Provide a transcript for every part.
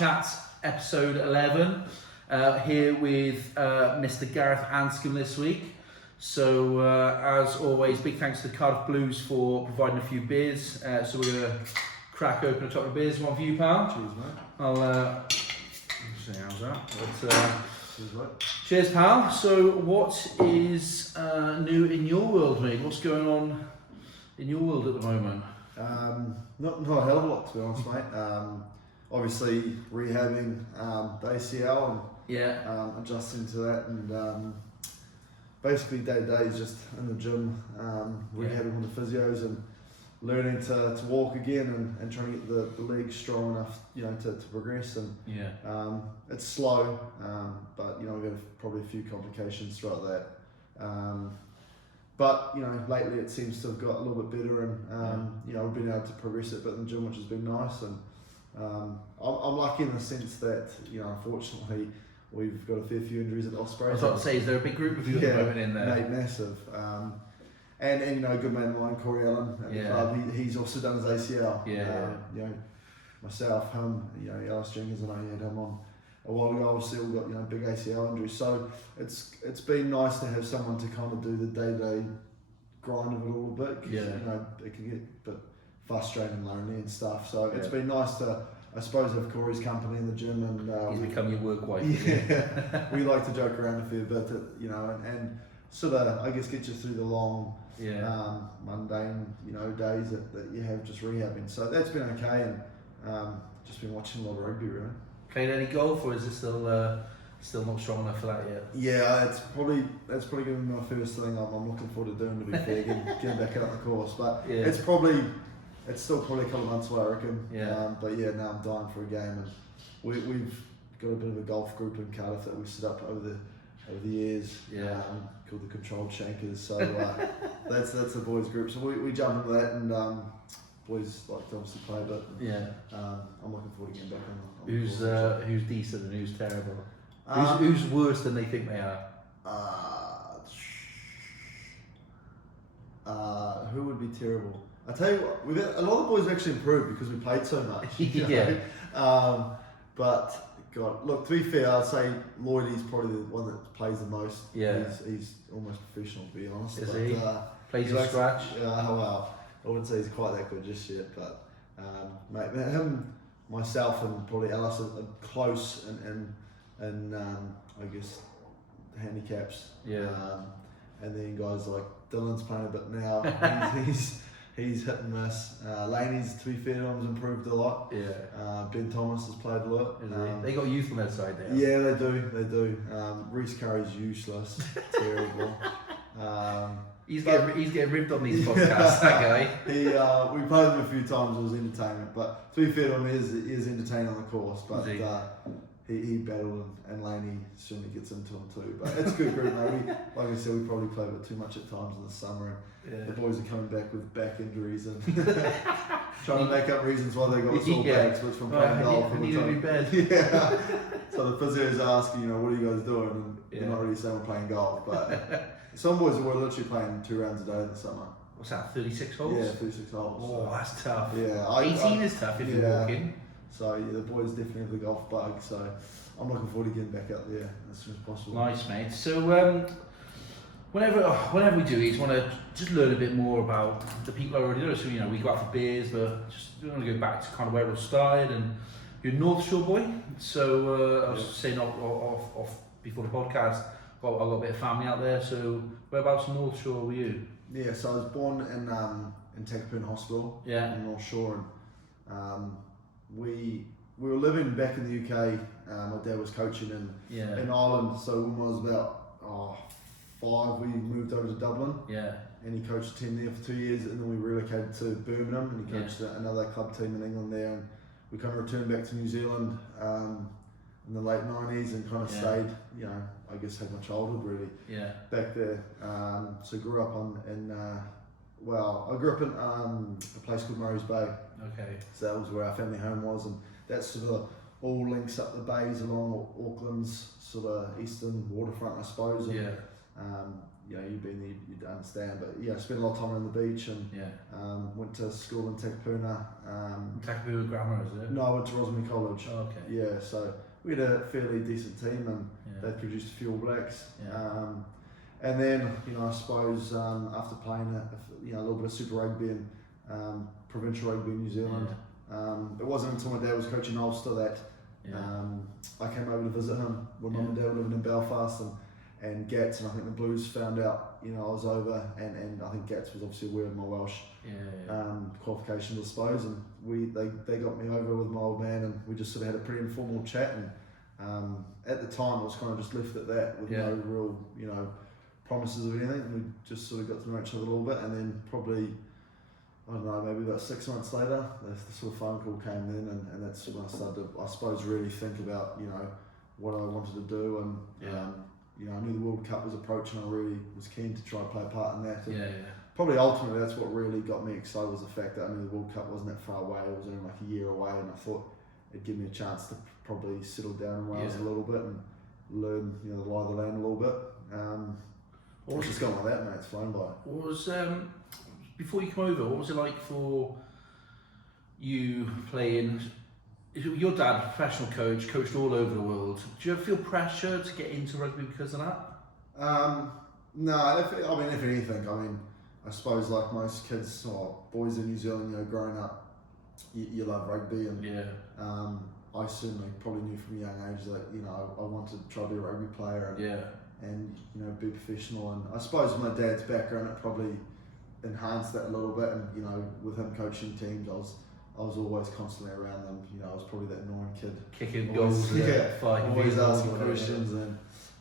Chat episode 11. Here with Mr. Gareth Anscombe this week. So as always, big thanks to the Cardiff Blues for providing a few beers. So we're going to crack open a couple of beers. One for you, pal. Cheers, mate. I'll see how's that. But, Cheers, mate. cheers, pal. So what is new in your world, mate? What's going on in your world at the moment? Not a hell of a lot, to be honest, mate. Obviously rehabbing the ACL and adjusting to that, and basically day to day is just in the gym, rehabbing with the physios and learning to walk again and trying to get the legs strong enough, to progress. And it's slow, but we've got probably a few complications throughout that. But lately it seems to have got a little bit better, and we've been able to progress it a bit in the gym, which has been nice. And I'm lucky in the sense that unfortunately we've got a fair few injuries at the Ospreys. I was about to say, is there a big group of you at the moment in there? Mate, massive. And a good mate of mine, Corey Allen at the club, he's also done his ACL. Myself, him, Alice Jenkins, and I had him on a while ago. Obviously all got big ACL injuries, so it's been nice to have someone to kind of do the day-to-day grind of it a little bit. It can get a bit frustrating and lonely and stuff, so it's been nice to, I suppose, have Corey's company in the gym. And he's become your work wife. We like to joke around a fair bit, and sort of, I guess, get you through the long mundane days that you have just rehabbing. So that's been okay, and just been watching a lot of rugby, really. Played any golf, or is it still not strong enough for that yet? Yeah, that's probably going to be my first thing I'm looking forward to doing, to be fair, getting back out on the course. But it's still probably a couple of months away, I reckon. But now I'm dying for a game, and we've got a bit of a golf group in Cardiff that we've set up over the years, called the Controlled Shankers. So that's the boys group. So we jump into that, and boys like to obviously play a bit. I'm looking forward to getting back on. Who's decent and who's terrible? Who's worse than they think they are? Who would be terrible? I tell you what, a lot of the boys have actually improved because we played so much. But God, look, to be fair, I'd say Lloyd is probably the one that plays the most. He's almost professional, to be honest. Is he? Plays from scratch? Well, I wouldn't say he's quite that good just yet, but mate, him, myself, and probably Alice are close, and I guess handicaps. And then guys like Dylan's playing a bit now. He's hit and miss. Laney's, to be fair to him, has improved a lot. Ben Thomas has played a lot. They got youth on that side there. Yeah, they do. Reece Curry's useless. Terrible. He's getting ripped on these podcasts, that guy. We played him a few times, it was entertainment. But to be fair to him, he is entertaining on the course. But he battled, and Laney certainly gets into him too. But it's a good group, mate. Like I said, we probably play a bit too much at times in the summer. The boys are coming back with back injuries and trying to make up reasons why they got sore backs, which from playing golf. I need to be bed. So the physios are asking, what are you guys doing? And they're not really saying we're playing golf. But some boys were literally playing 2 rounds a day in the summer. What's that, 36 holes? Yeah, 36 holes. Oh, that's tough. 18 is tough if you're walking. So the boys definitely have the golf bug. So I'm looking forward to getting back out there as soon as possible. Nice, mate. So whenever we do these, want to just learn a bit more about the people I already know. So we go out for beers, but just want to go back to kind of where it all started. And you're a North Shore boy. So I was saying off before the podcast, got a little bit of family out there. So whereabouts in North Shore were you? Yeah, so I was born in Takapuna Hospital in North Shore, and we were living back in the UK. My dad was coaching in Ireland, so when I was about 5, we moved over to Dublin. And he coached a team there for 2 years, and then we relocated to Birmingham, and he coached another club team in England there, and we kind of returned back to New Zealand in the late 90s and kind of stayed, I guess had my childhood really back there. So grew up I grew up in a place called Murray's Bay. So that was where our family home was, and that sort of all links up the bays along Auckland's sort of eastern waterfront, I suppose. And, you know, you've been there, you'd understand. But yeah, I spent a lot of time on the beach and went to school in Takapuna. Takapuna Grammar, is it? No, I went to Rosemary College. Oh, okay. Yeah, so we had a fairly decent team and they produced a few All Blacks. Yeah. And then, you know, I suppose after playing a little bit of Super Rugby and provincial rugby in New Zealand, it wasn't until my dad was coaching Ulster that I came over to visit him when Mum and Dad were living in Belfast and Gats, and I think the Blues found out, you know, I was over, and I think Gats was obviously aware of my Welsh qualifications, I suppose, and they got me over with my old man, and we just sort of had a pretty informal chat, and at the time it was kind of just left at that with no real, you know, promises of anything, and we just sort of got to know each other a little bit, and then probably, I don't know, maybe about 6 months later, the sort of phone call came in, and that's when I started to, I suppose, really think about, you know, what I wanted to do, and you know, I knew the World Cup was approaching. I really was keen to try and play a part in that. And probably ultimately that's what really got me excited, was the fact that I knew the World Cup wasn't that far away. It was only like a year away, and I thought it'd give me a chance to probably settle down in Wales a little bit and learn, you know, the lie of the land a little bit. It's just gone like that, mate. It's flown by. What was before you come over? What was it like for you playing? Your dad, professional coach, coached all over the world. Do you ever feel pressure to get into rugby because of that? No, if anything, I suppose like most kids or boys in New Zealand, you know, growing up, you love rugby, and I certainly probably knew from a young age that, you know, I wanted to try to be a rugby player and you know, be professional. And I suppose my dad's background, it probably enhanced that a little bit. And you know, with him coaching teams, I was always constantly around them. You know, I was probably that annoying kid. Kicking goals, always asking questions, and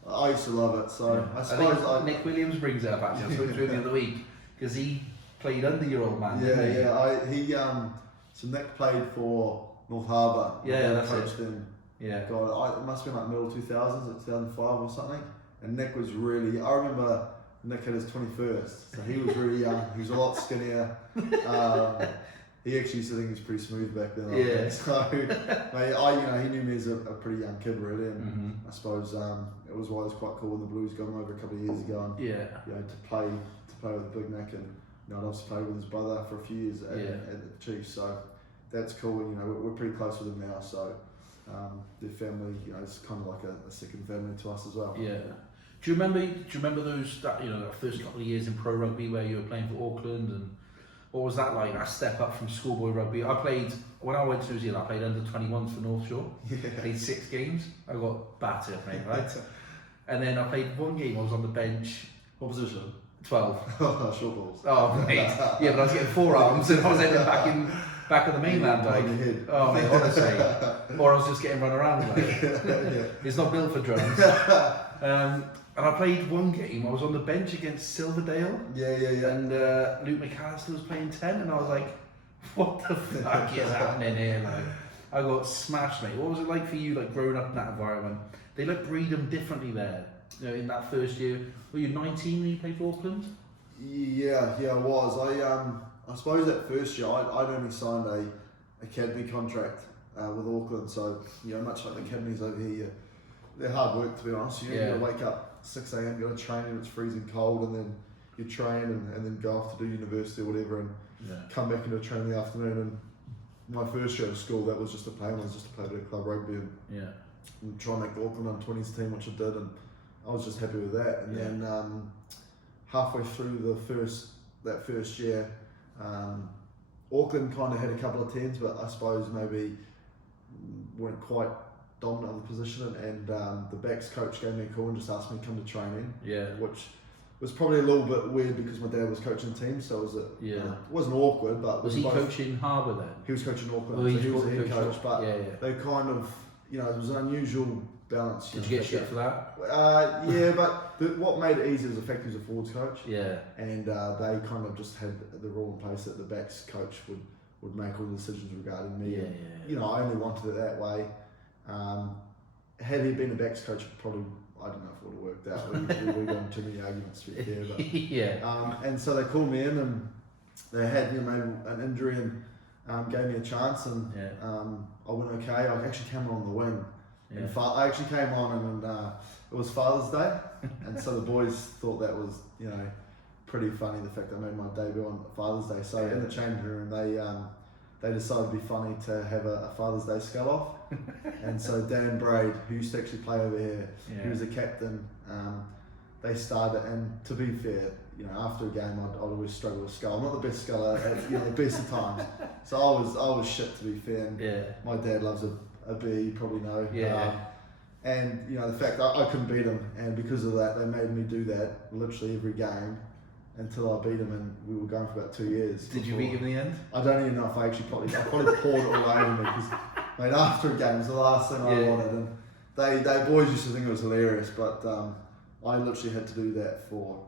I used to love it. So I suppose Nick Williams brings it up actually. I spoke to him the other week because he played under your old man. So Nick played for North Harbour. That's coached it. Him. Yeah. God, it must have been like middle 2000s, 2005 or something. And Nick was really. I remember Nick had his 21st, so he was really young. He was a lot skinnier. He actually used to think he was pretty smooth back then. So, mate, he knew me as a pretty young kid, really, and I suppose it was always quite cool when the Blues got him over a couple of years ago. And, you know, to play with Big Nick, and you know, I'd also played with his brother for a few years at the Chiefs. So that's cool. And you know, we're pretty close with him now. So their family, you know, it's kind of like a second family to us as well. Yeah. Do you remember that first couple of years in pro rugby where you were playing for Auckland, and what was that like? I step up from schoolboy rugby. When I went to New Zealand, I played under 21s for North Shore. Played 6 games. I got battered, mate, right? And then I played 1 game. I was on the bench. What position? 12. Short balls. Oh, mate. Yeah, but I was getting forearms, and I was ending back on the mainland, like. Oh, mate, honestly. Or I was just getting run around, like. It's not built for drums. And I played 1 game. I was on the bench against Silverdale. And Luke McAllister was playing 10, and I was like, "What the fuck is happening here?" Like, I got smashed, mate. What was it like for you, like growing up in that environment? They breed them differently there. You know, in that first year, were you 19 when you played for Auckland? Yeah, I was. I suppose that first year, I'd only signed a academy contract with Auckland. So you know, much like the academies over here, they're hard work, to be honest. You gotta wake up 6 a.m, go to training, it's freezing cold, and then you train and then go off to do university or whatever, and come back into train in the afternoon. And my first year of school, that was just to play a bit of club rugby and try and make the Auckland under-20s team, which I did, and I was just happy with that. And then halfway through that first year, Auckland kind of had a couple of 10s, but I suppose maybe weren't quite dominant of the position, and the backs coach gave me a call and just asked me to come to training, which was probably a little bit weird because my dad was coaching teams, so it wasn't awkward, but was he coaching Harbour then? He was coaching Auckland, so he was the head coach, but they kind of, you know, it was an unusual balance. Did you get shit for that? But what made it easy was the fact he was a forwards coach, and they kind of just had the rule in place that the backs coach would make all the decisions regarding me. You know, I only wanted it that way. Had he been a backs coach, probably, I don't know if it would have worked out. We got into too many arguments to be fair, but and so they called me in, and they had, you know, an injury, and gave me a chance, and I went okay. I actually came on the wing, Yeah. And I actually came on and it was Father's Day, and so the boys thought that was, you know, pretty funny, the fact that I made my debut on Father's Day. So in the changing room, they decided it'd be funny to have a Father's Day skull off. And so Dan Braid, who used to actually play over here, he was the captain. They started, and to be fair, you know, after a game, I'd always struggle with skull. I'm not the best sculler at, you know, the best of times. So I was shit, to be fair. And my dad loves a beer, you probably know. And you know, the fact I couldn't beat him, and because of that, they made me do that literally every game until I beat him, and we were going for about 2 years. Did you beat him in the end? I don't even know if I probably poured it all over me, because mate, after a game, it was the last thing I wanted, and they boys used to think it was hilarious, but I literally had to do that for,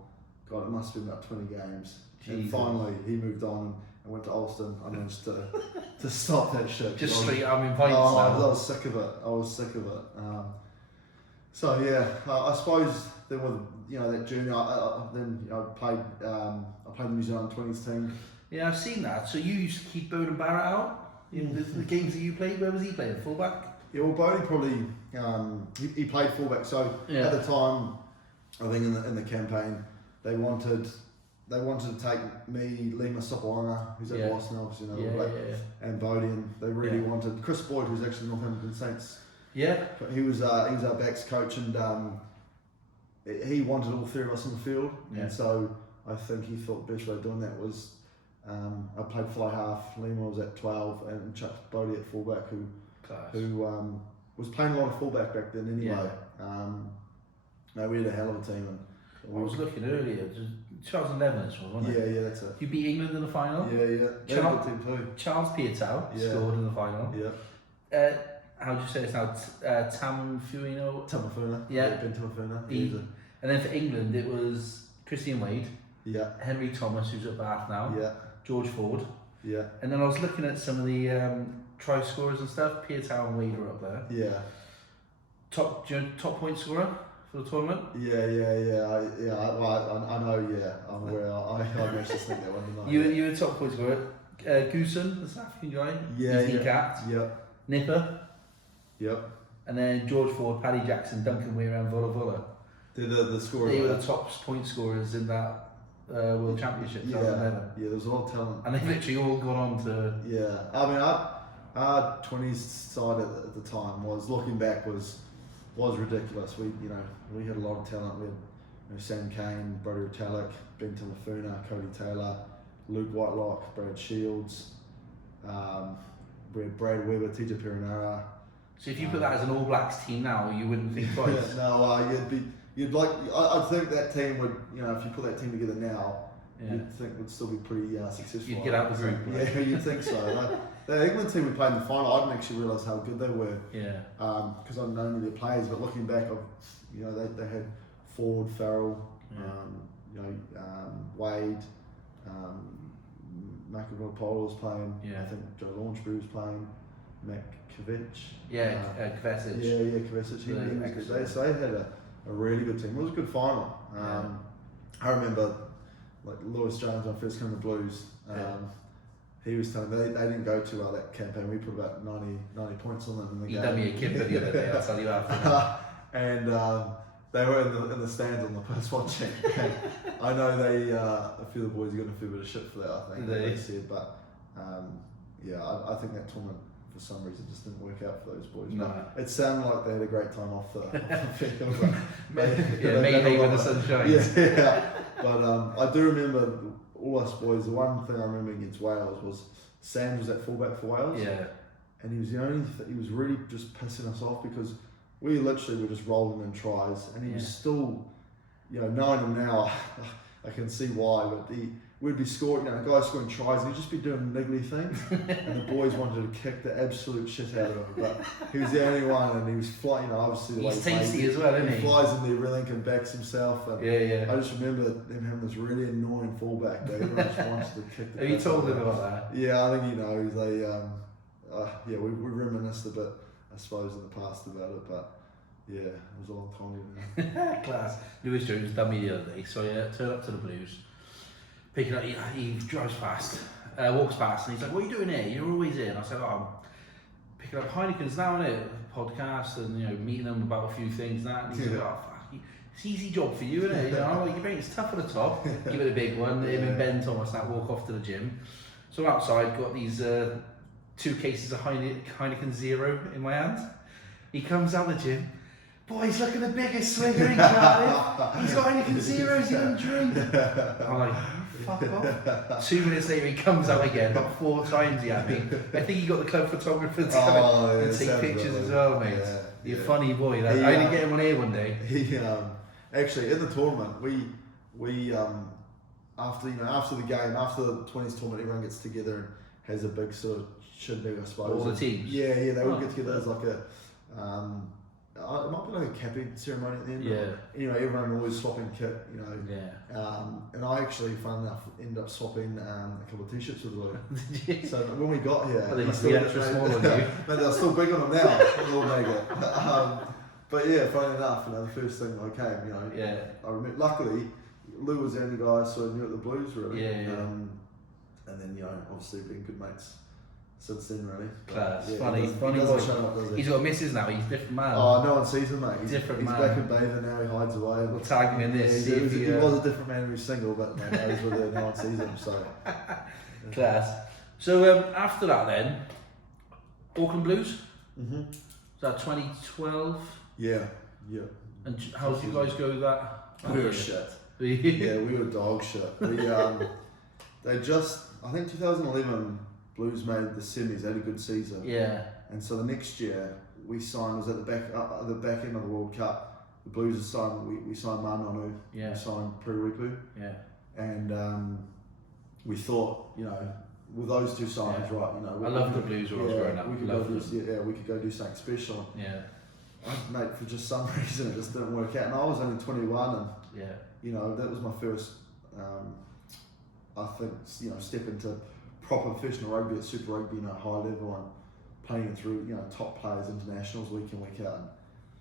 God, it must have been about 20 games. Jesus. And finally, he moved on and went to Ulster. I managed to stop that shit. Just straight out in pints. I was sick of it. So yeah, I suppose there was, you know, that junior. Then you know, I played the New Zealand 20s team. Yeah, I've seen that. So you used to keep Bowden Barrett out in the games that you played. Where was he playing? Fullback? Yeah, well, Bodie probably he played fullback. So at the time, I think in the campaign, they wanted to take me, Lima Sopoanga, who's at Boston, obviously, you know, and Bodie, and they really wanted Chris Boyd, who's actually Northampton Saints. Yeah, but he was our backs coach, and he wanted all three of us in the field, and so I think he thought the best way of doing that was I played fly half. Lima was at 12, and chucked Bodie at fullback, who was playing a lot of fullback back then anyway. No, we had a hell of a team, and I was looking earlier. 2011 this was, wasn't it? Yeah, that's it. You beat England in the final. Yeah. They had a good team too. Charles Piatow scored in the final. Yeah. How do you say it's now? Tamafuna. Yeah. Ben Tamafuna. And then for England, it was Christian Wade. Yeah. Henry Thomas, who's at Bath now. Yeah. George Ford. Yeah. And then I was looking at some of the try scorers and stuff. Piatow and Wade were up there. Yeah. Top point scorer for the tournament. Yeah. I know. Yeah, I'm aware. I managed to think that one tonight. You were top point scorer. Goosen, the South African guy. Yeah. Capped. Yep. Nipper. Yep. And then George Ford, Paddy Jackson, Duncan Weir and Vola Vola. They're the scorers. They were the top point scorers in that World Championship. 2011. Yeah, there was a lot of talent. And they've literally all gone on to... Yeah, I mean, our 20s side at the time was, looking back, was ridiculous. We had a lot of talent. We had Sam Kane, Brodie Retallick, Ben Tamafuna, Cody Taylor, Luke Whitelock, Brad Shields. We had Brad Weber, TJ Perenara. So if you put that as an All Blacks team now, you wouldn't think twice. I think that team would, if you put that team together now, you'd think would still be pretty successful. You'd get out the group. Yeah, you'd think so. The England team we played in the final, I didn't actually realise how good they were. Yeah. Because I didn't know any of their players, but looking back, they had Ford, Farrell, Wade, Makavopolo was playing. Yeah. I think Joe Launchbury was playing. Kovacic. Kovacic. Kovacic. So they had a really good team. It was a good final. I remember, like Lewis Jones, when I first came to Blues, he was telling me they didn't go too well that campaign. We put about 90 points on them in the game. You done me a kid the other day, I'll tell you after. And they were in the stands on the post watching. I know a few of the boys got a fair bit of shit for that, I think. They said, but I think that tournament, for some reason, just didn't work out for those boys. No. It sounded like they had a great time off the field. Mayday with the sunshine. Yeah. But I do remember all us boys. The one thing I remember against Wales was Sam was at fullback for Wales. Yeah. And he was the only. He was really just pissing us off because we literally were just rolling in tries, and he was still, knowing him now, I can see why. But we'd be scoring, a guy scoring tries, and he'd just be doing niggly things, and the boys wanted to kick the absolute shit out of him. But he was the only one, and he was flying. Obviously, the he's tasty as well, isn't he? He flies in there, really, and backs himself. And I just remember them having this really annoying fullback that everyone just wanted to kick. Have you told him about that? Yeah, I think he knows. We reminisced a bit, I suppose, in the past about it, but yeah, it was a long time ago. Class. Lewis Jones done me the other day, so turned up to the Blues, picking up, he drives past, walks past, and he's like, "What are you doing here? You're always here." And I said, "Oh, I'm picking up Heineken's now, innit? podcast and meeting them about a few things and that. And he's like, oh, fuck, it's an easy job for you, isn't it? It's tough at the top. Give it a big one. Him and Ben Thomas that walk off to the gym. So outside, got these 2 cases of Heineken Zero in my hand. He comes out the gym. Boy, he's looking the biggest swinger in Cardiff. He's got Heineken Zeros, he doesn't drink. I'm like, fuck off. 2 minutes later, he comes out again, about 4 times he had me. I think he got the club photographer to come and take pictures as well, mate. You're a funny boy. I only get him on air one day. He actually in the tournament, we after the game, after the 20s tournament, everyone gets together and has a big sort of shindig, I suppose. All the teams. Yeah, they all get together as like a. It might be like a capping ceremony at the end. Yeah. Everyone always swapping kit. And I actually, fun enough, ended up swapping a couple of t-shirts with Lou. So when we got here, they must be extra small on you. But they're still big on them now. Little mega. But yeah, funny enough, the first thing I came, I remember. Luckily, Lou was the only guy I sort of knew at the Blues really. And then obviously being good mates since then really. Class. Yeah, funny he boy. Show up, does he? He's got misses now. He's a different man. Oh, no one sees him, mate. He's different man. He's back in bathing now. He hides away. We'll tag him in this. He was a different man when he was single, but no one sees him. So class. So after that, then Auckland Blues. Mm-hmm. Is that 2012? Yeah. And how did you guys go with that? We were shit. Yeah, we were dog shit. I think 2011 Blues made the semis. They had a good season. Yeah. And so the next year we signed, was at the back end of the World Cup. The Blues had signed. We signed Manonu. Yeah. We signed Periwipu. Yeah. And we thought, with those 2 signings, right? I loved the Blues when I was growing up. We could go do something special. Yeah. Mate, for just some reason it just didn't work out, and I was only 21, and that was my first, I think, step into proper professional rugby at Super Rugby, high level, and playing through, top players, internationals week in, week out. And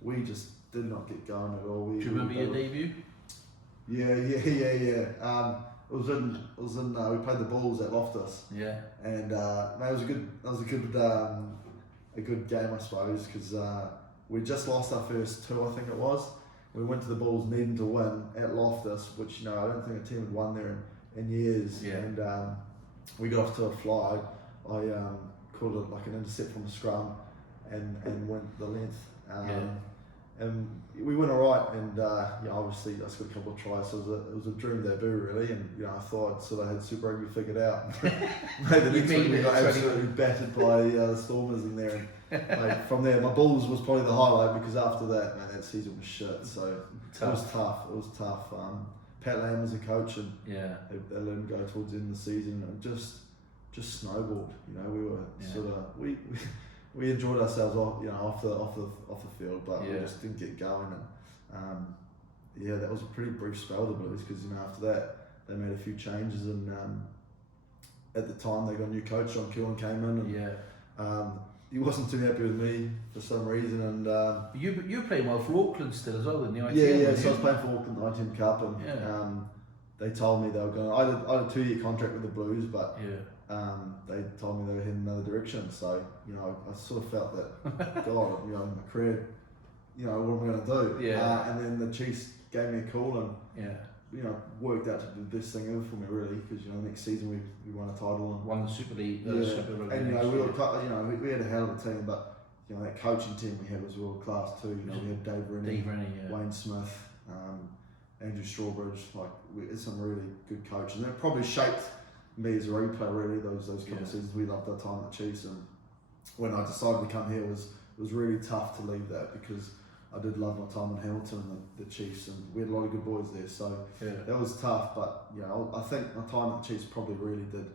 we just did not get going at all. Do you remember your debut? Yeah. It was in we played the Bulls at Loftus. Yeah. And mate, it was a good game, I suppose, because we just lost our first 2, I think it was. We went to the Bulls needing to win at Loftus, which I don't think a team had won there in years. Yeah. And we got off to a fly. I called it like an intercept from the scrum and went the length. And we went alright, and obviously I scored a couple of tries, so it was a dream debut really, and I thought I sort of had Super Rugby figured out. Mate, the next week we got absolutely battered by the Stormers in there, and from there my Bulls was probably the highlight, because after that, man, that season was shit. So it was tough. Pat Lam was a coach, and they let him go towards the end of the season, and just snowballed. We were sort of we enjoyed ourselves off the field, but we just didn't get going. And that was a pretty brief spell, the Blues, because after that they made a few changes, and at the time they got a new coach. John Killen came in, and he wasn't too happy with me for some reason. And you were playing well for Auckland still as well in the ITM. Yeah. So I was playing for Auckland the ITM Cup, and they told me they were going. I had a 2-year contract with the Blues, but they told me they were heading another direction. So I sort of felt that, God, my career, what am I going to do? Yeah. And then the Chiefs gave me a call, and worked out to be the best thing ever for me really, because next season we won a title and won the Super League. Super Rugby, and we had a hell of a team, but that coaching team we had was world class too. We had Dave Rennie, Wayne Smith, Andrew Strawbridge. It's some really good coaches, and that probably shaped me as a rugby player really. Those couple of seasons we loved our time at Chiefs, and when I decided to come here, it was really tough to leave that, because I did love my time in Hamilton and the Chiefs, and we had a lot of good boys there, so that was tough. But I think my time at the Chiefs probably really did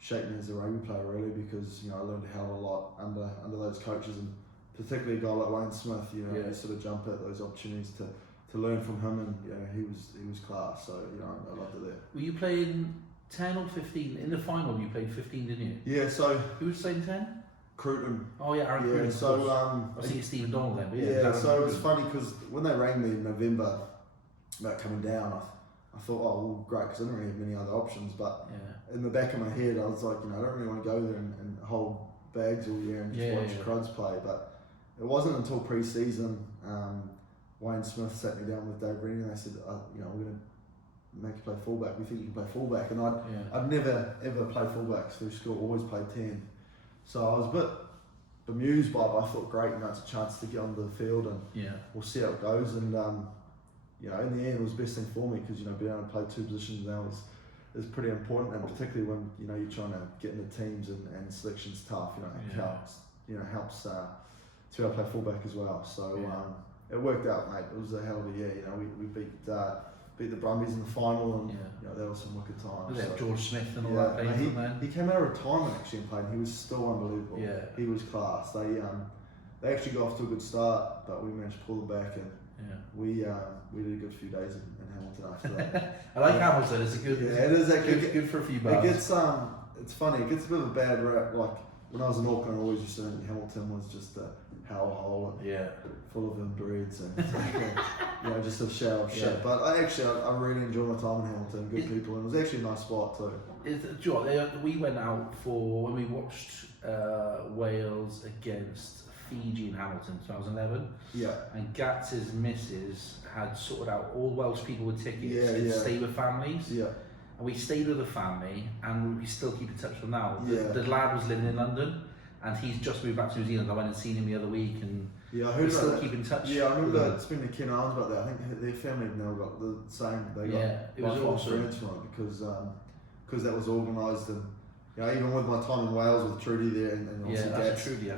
shape me as a rugby player really, because I learned a hell of a lot under those coaches, and particularly a guy like Wayne Smith. You sort of jump at those opportunities to learn from him, and he was class. So I loved it there. Were you playing 10 or 15 in the final? You played 15, didn't you? Yeah. So who was playing 10? Cruton. Oh yeah, Aaron Cruton. So I see Stephen Donald then. So it was funny, because when they rang me in November about coming down, I thought, oh well, great, because I didn't really have many other options. But in the back of my head, I was like, I don't really want to go there and hold bags all year and just watch crowds play. But it wasn't until pre-season, Wayne Smith sat me down with Dave Rennie and they said, you know, we're going to make you play fullback. We think you can play fullback. And I'd never ever played fullbacks through school, always played 10. So I was a bit bemused by it, but I thought, great, you know, it's a chance to get on the field and we'll see how it goes. And, you know, in the end, it was the best thing for me because, you know, being able to play 2 positions now is pretty important, and particularly when, you know, you're trying to get into teams and selection's tough, you know, it helps to be able to play fullback as well. So it worked out, mate. It was a hell of a year. You know, we beat the Brumbies in the final, and you know, that was some wicked times. Was that George Smith and all that playing for man? He came out of retirement actually and played, and he was still unbelievable. Yeah. He was class. They actually got off to a good start, but we managed to pull them back, and we did a good few days in Hamilton after that. I like Hamilton. It's a good. Yeah, it is actually good for a few bars. It gets it's funny. It gets a bit of a bad rap. Like when I was in Auckland, I always used to think Hamilton was just a hellhole and full of inbreds and you know, just a shower of shit. But I really enjoyed my time in Hamilton. Good people, and it was actually a nice spot too. We went out for when we watched Wales against Fiji in Hamilton 2011. Yeah. And Gatz's missus had sorted out all Welsh people with tickets to stay with families. Yeah. And we stayed with a family, and we still keep in touch with them now. The lad was living in London, and he's just moved back to New Zealand. I went and seen him the other week, and I heard we still keep in touch. Yeah, I remember speaking to Ken Arns about that. I think their family have now got the same. They got it was awesome because that was organised, and you know, even with my time in Wales with Trudy there, and obviously that's Trudy.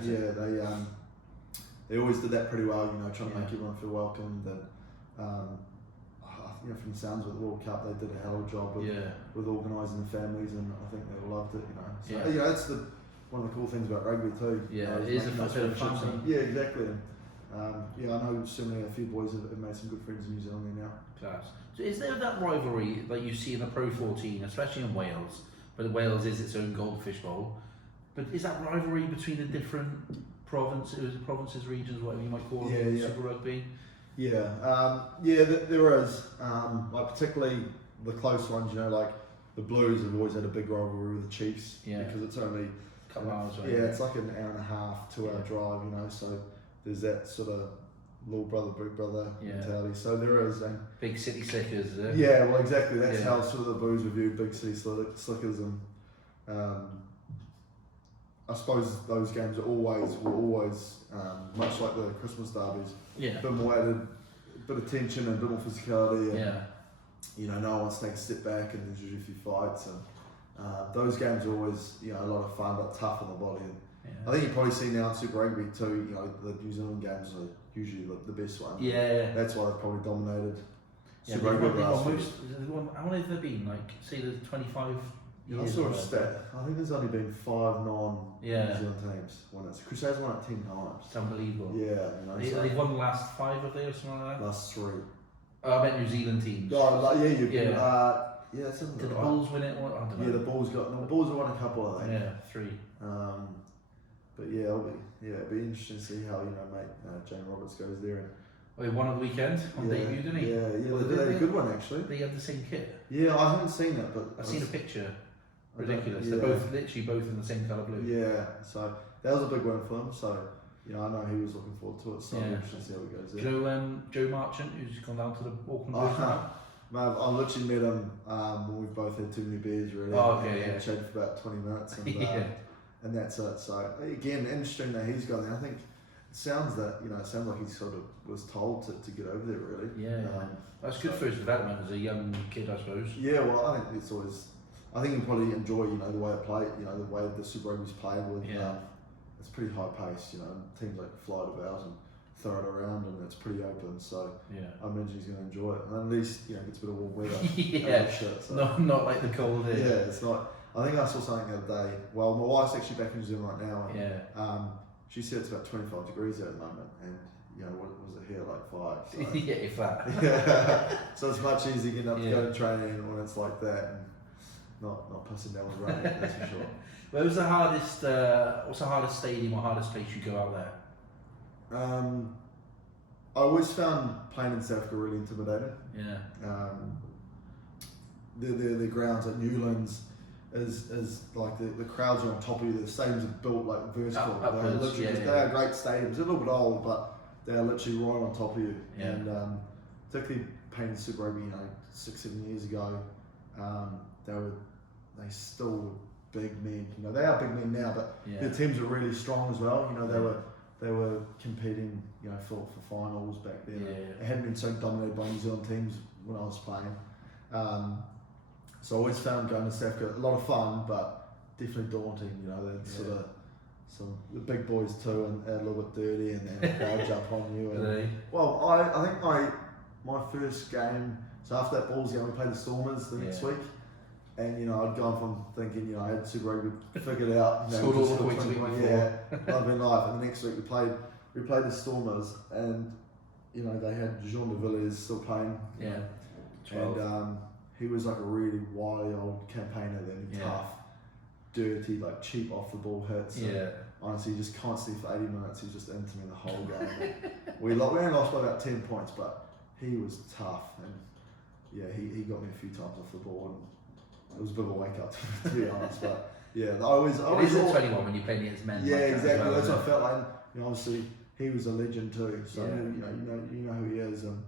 They always did that pretty well. You know, trying to make everyone feel welcomed. And you know, from the sounds of the World Cup, they did a hell of a job with organising the families, and I think they all loved it. You know, so, you know, that's one of the cool things about rugby too. Yeah, it is a bit of fun. Yeah, exactly. I know certainly a few boys have made some good friends in New Zealand now. Class. So is there that rivalry that you see in the Pro 14, especially in Wales? But Wales is its own goldfish bowl. But is that rivalry between the different provinces, regions, whatever you might call them, Super Rugby? There is. Like particularly the close ones, you know, like the Blues have always had a big rivalry with the Chiefs because it's only a couple hours away. Yeah, it's like an hour and a half, 2 hour drive, you know, so there's that sort of little brother, big brother mentality. So there is. Big city slickers, is it? Yeah, well exactly. That's how sort of the Blues review big city slickers, and I suppose those games were always much like the Christmas derbies. Yeah. A bit more added, bit of tension and a bit more physicality. And, you know, no one wants to take a step back, and there's usually a few fights. And those games are always, you know, a lot of fun, but tough on the body. And I think you probably see now in Super Rugby too. You know, the New Zealand games are usually the best one. Yeah. That's why they've probably dominated Super Rugby last year. How many have there been? Like, say there's 25. I saw a stat. I think there's only been 5 non-New Zealand teams. Crusaders won it 10 times. It's unbelievable. Yeah, you know. They've won the last 5 of theirs, something like that. Last 3. Oh, I meant New Zealand teams. That's Did the Bulls win it? I don't know. Yeah, the Bulls have won a couple, I think. Yeah, 3. But it'll be interesting to see how, you know, mate Jane Roberts goes there. He won on the weekend on debut, didn't he? Yeah, they did a good one actually. They had the same kit. Yeah, I haven't seen it, but I've seen a picture. Ridiculous. They're both in the same colour blue. Yeah, so that was a big one for him. So, you know, I know he was looking forward to it. So I'm interested to see how it goes. Do you know Joe Marchant, who's gone down to the Auckland Blues now? I literally met him when we've both had too many beers, really. Oh, okay, and chatted for about 20 minutes, and that's it. So again, interesting that he's gone there. I think it sounds like he sort of was told to get over there, really. Yeah, that's good for his development as a young kid, I suppose. Yeah, well, I think it's always. I think you probably enjoy, you know, the way it played, you know, the way the Super Rugby's played with. It's pretty high paced, you know. Teams like fly it about and throw it around, and it's pretty open. So I imagine he's going to enjoy it, and at least, you know, gets a bit of warm weather. Not like the cold here. Yeah, it's not. I think I saw something the other day. Well, my wife's actually back in New Zealand right now, and she said it's about 25 degrees there at the moment, and you know, what was it here, like 5? So. Yeah, if that. So it's much easier getting up to go to training when it's like that, and not pissing down with rain, that's for sure. Where was the hardest? What's the hardest stadium or hardest place you go out there? I always found playing in South Africa really intimidating. Yeah. The grounds at Newlands, is like the crowds are on top of you. The stadiums are built like vertical. They are great stadiums. They're a little bit old, but they are literally right on top of you. Yeah. And particularly playing Super Rugby, 6-7 years ago, they still were big men. They are big men now, but their teams are really strong as well. They were competing, for finals back then. They hadn't been so dominated by New Zealand teams when I was playing. So I always found going to South Africa a lot of fun, but definitely daunting. Sort of the big boys too, and a little bit dirty, and the crowd jump on you. And, well, I think my first game. So after that Bulls game, we played the Stormers the next week. And I'd gone from thinking I had Super Rugby figured out, scored all the points loving life. And the next week we played the Stormers, and they had Jean de Villiers still playing. And he was like a really wily old campaigner then, tough, dirty, like cheap off the ball hits. Honestly, just constantly for 80 minutes, he was just into me the whole game. we only lost by about 10 points, but he was tough, and he got me a few times off the ball, and it was a bit of a wake up to be honest. But I always it is at 21 when you're playing against men. Yeah, exactly. Well, that's what I felt like. Obviously he was a legend too, so you know who he is, and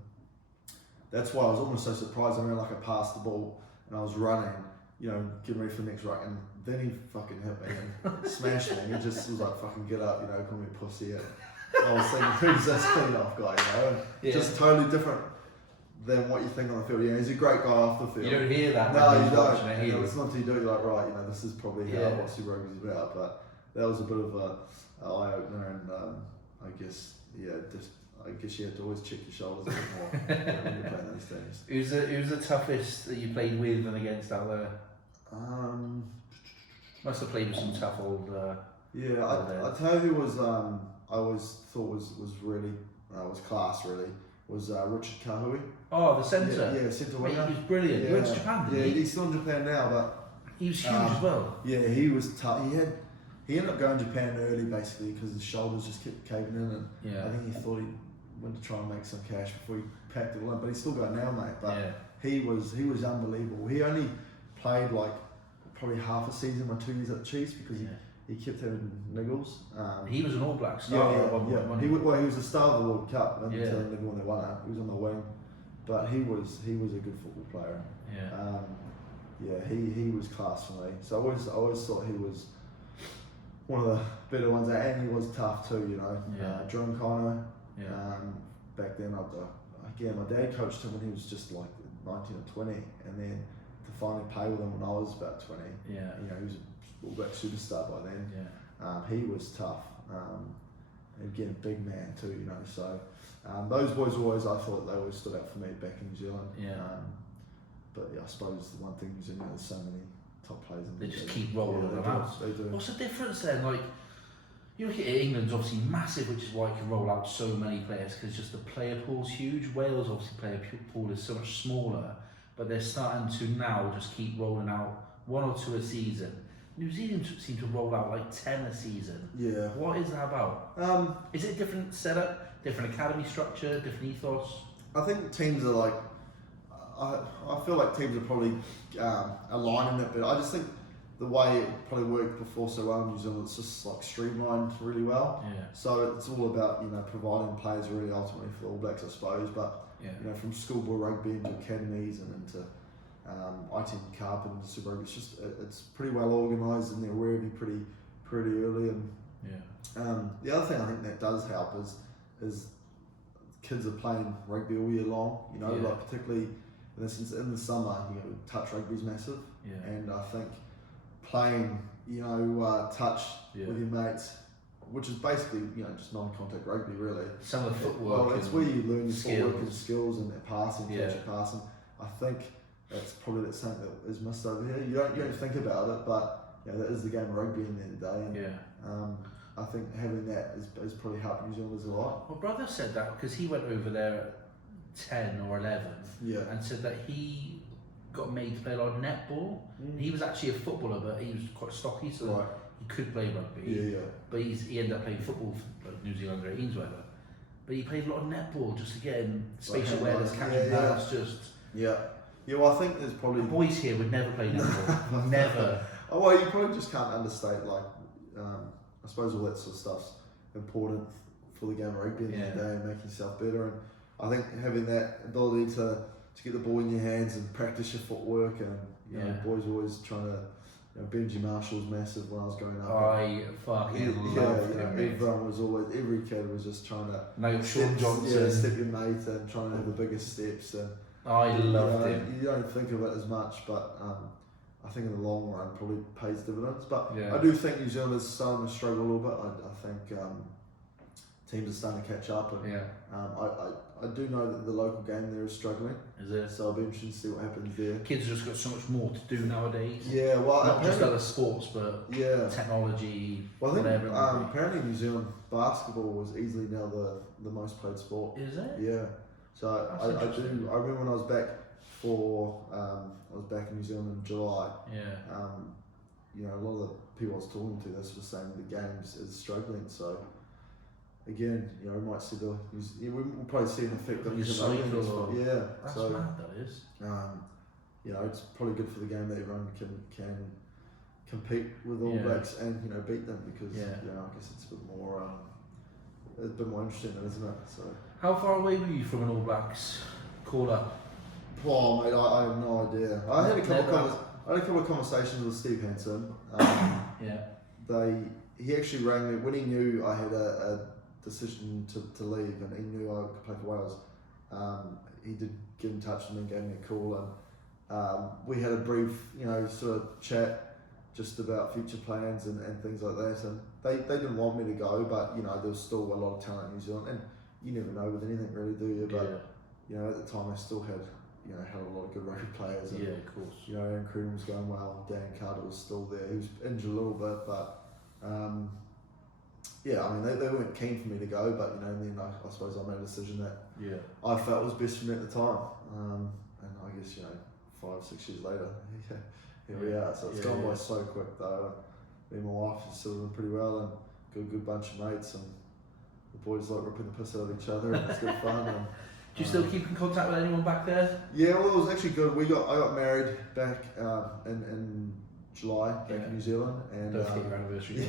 that's why I was almost so surprised. I like I passed the ball and I was running, getting ready for the next ruck, and then he fucking hit me and smashed me. And he just was like, "Fucking get up," call me a pussy. And I was thinking, who's this clean off guy? Just totally different than what you think on the field. He's a great guy off the field. You don't hear that. No, you don't. It's not until you do it, you're like, right, this is probably what Super Rugby is about. But that was a bit of a eye opener, and I guess you have to always check your shoulders a bit more when you're playing those teams. Who's the toughest that you played with and against out there? Must have played with some tough old. I tell you who was I always thought was really was class really. Was Richard Kahui. Oh, the centre. Centre winger. He was brilliant. He went to Japan, didn't he? He's still in Japan now, but he was huge as well. Yeah, he was tough. He ended up going to Japan early basically because his shoulders just kept caving in, and I think he thought he went to try and make some cash before he packed it all in. But he's still going now, mate. But he was unbelievable. He only played like probably half a season or 2 years at the Chiefs because he kept having niggles. He was an All Black star. He was the star of the World Cup until when they won it. He was on the wing, but he was a good football player. He was class for me. So I always thought he was one of the better ones, and he was tough too. Jerome Kino. Back then, my dad coached him when he was just like 19 or 20, and then to finally play with him when I was about 20. He was All Black superstar by then. He was tough. Again, big man too, So those boys I thought they always stood out for me back in New Zealand. But I suppose the one thing New Zealand, there's so many top players. They just keep rolling them out. They do. What's the difference then? Like, you look at England's obviously massive, which is why it can roll out so many players because just the player pool's huge. Wales obviously player pool is so much smaller, but they're starting to now just keep rolling out 1 or 2 a season. New Zealand seem to roll out like 10 a season. Yeah. What is that about? Is it a different setup, different academy structure, different ethos? I think teams are like, I feel like teams are probably aligning it, but I just think the way it probably worked before so well in New Zealand, it's just like streamlined really well. So it's all about providing players really ultimately for the All Blacks, I suppose. But from schoolboy rugby into academies and into ITM Cup and Super Rugby, it's pretty well organised, and they're aware of you pretty early. And the other thing I think that does help is kids are playing rugby all year long. Like particularly in the summer, touch rugby is massive, and I think playing touch with your mates, which is basically just non-contact rugby really. Some of the footwork. Well, it's where you learn your footwork and skills and passing, passing. I think that's probably something that is missed over here. You don't think about it, but that is the game of rugby in the end of the day. And, I think having that is probably helped New Zealanders a lot. My brother said that because he went over there at 10 or 11 and said that he got made to play a lot of netball. He was actually a footballer, but he was quite stocky, so he could play rugby. But he ended up playing football for like New Zealand 18s, whatever. But he played a lot of netball just to get him spatial awareness, catching balls, just. Well, I think there's probably the boys here would never play netball. Never. Oh, well, you probably just can't understate, like, I suppose all that sort of stuff's important for the game of rugby in the day and making yourself better. And I think having that ability to get the ball in your hands and practice your footwork, and you know, boys always trying to. You know, Benji Marshall was massive when I was growing up. I fucking loved him. Everyone was always, every kid was just trying to Sean Johnson. Step your mate and trying to have the biggest steps. And I loved him. You don't think of it as much, but I think in the long run probably pays dividends. But Yeah. I do think New Zealand is starting to struggle a little bit. I think teams are starting to catch up. And, I do know that the local game there is struggling. Is it? So I'll be interested to see what happens there. Kids have just got so much more to do nowadays. Yeah, well, not just other sports, but technology. Well, I think apparently New Zealand basketball was easily now the most played sport. Is it? Yeah. So I remember when I was back in New Zealand in July. Yeah. You know, a lot of the people I was talking to, this was saying the games is struggling. So. Again, you know, we might see we'll probably see an effect on New Zealand. Yeah, that's mad. That is. You know, it's probably good for the game that everyone can compete with All Blacks and you know beat them because you know I guess it's a bit more interesting, isn't it? So. How far away were you from an All Blacks call up? Oh, mate, I have no idea. I had a couple of conversations with Steve Hansen. He actually rang me when he knew I had a decision to leave and he knew I could play for Wales. He did get in touch with me and gave me a call, and we had a brief, you know, sort of chat just about future plans and things like that. And they didn't want me to go, but you know there was still a lot of talent in New Zealand, and you never know with anything really, do you? But you know at the time I still had a lot of good rugby players. And, of course. You know, Aaron Cruden was going well. Dan Carter was still there. He was injured a little bit, but. I mean, they weren't keen for me to go, but you know, and then I suppose I made a decision that I felt was best for me at the time. And I guess, you know, 5-6 years later, here we are. So it's gone by so quick though. Me and my wife are still doing pretty well and got a good bunch of mates, and the boys like ripping the piss out of each other, and it's good fun. And, do you still keep in contact with anyone back there? Yeah, well, it was actually good. I got married back in July back in New Zealand, and don't forget your anniversary.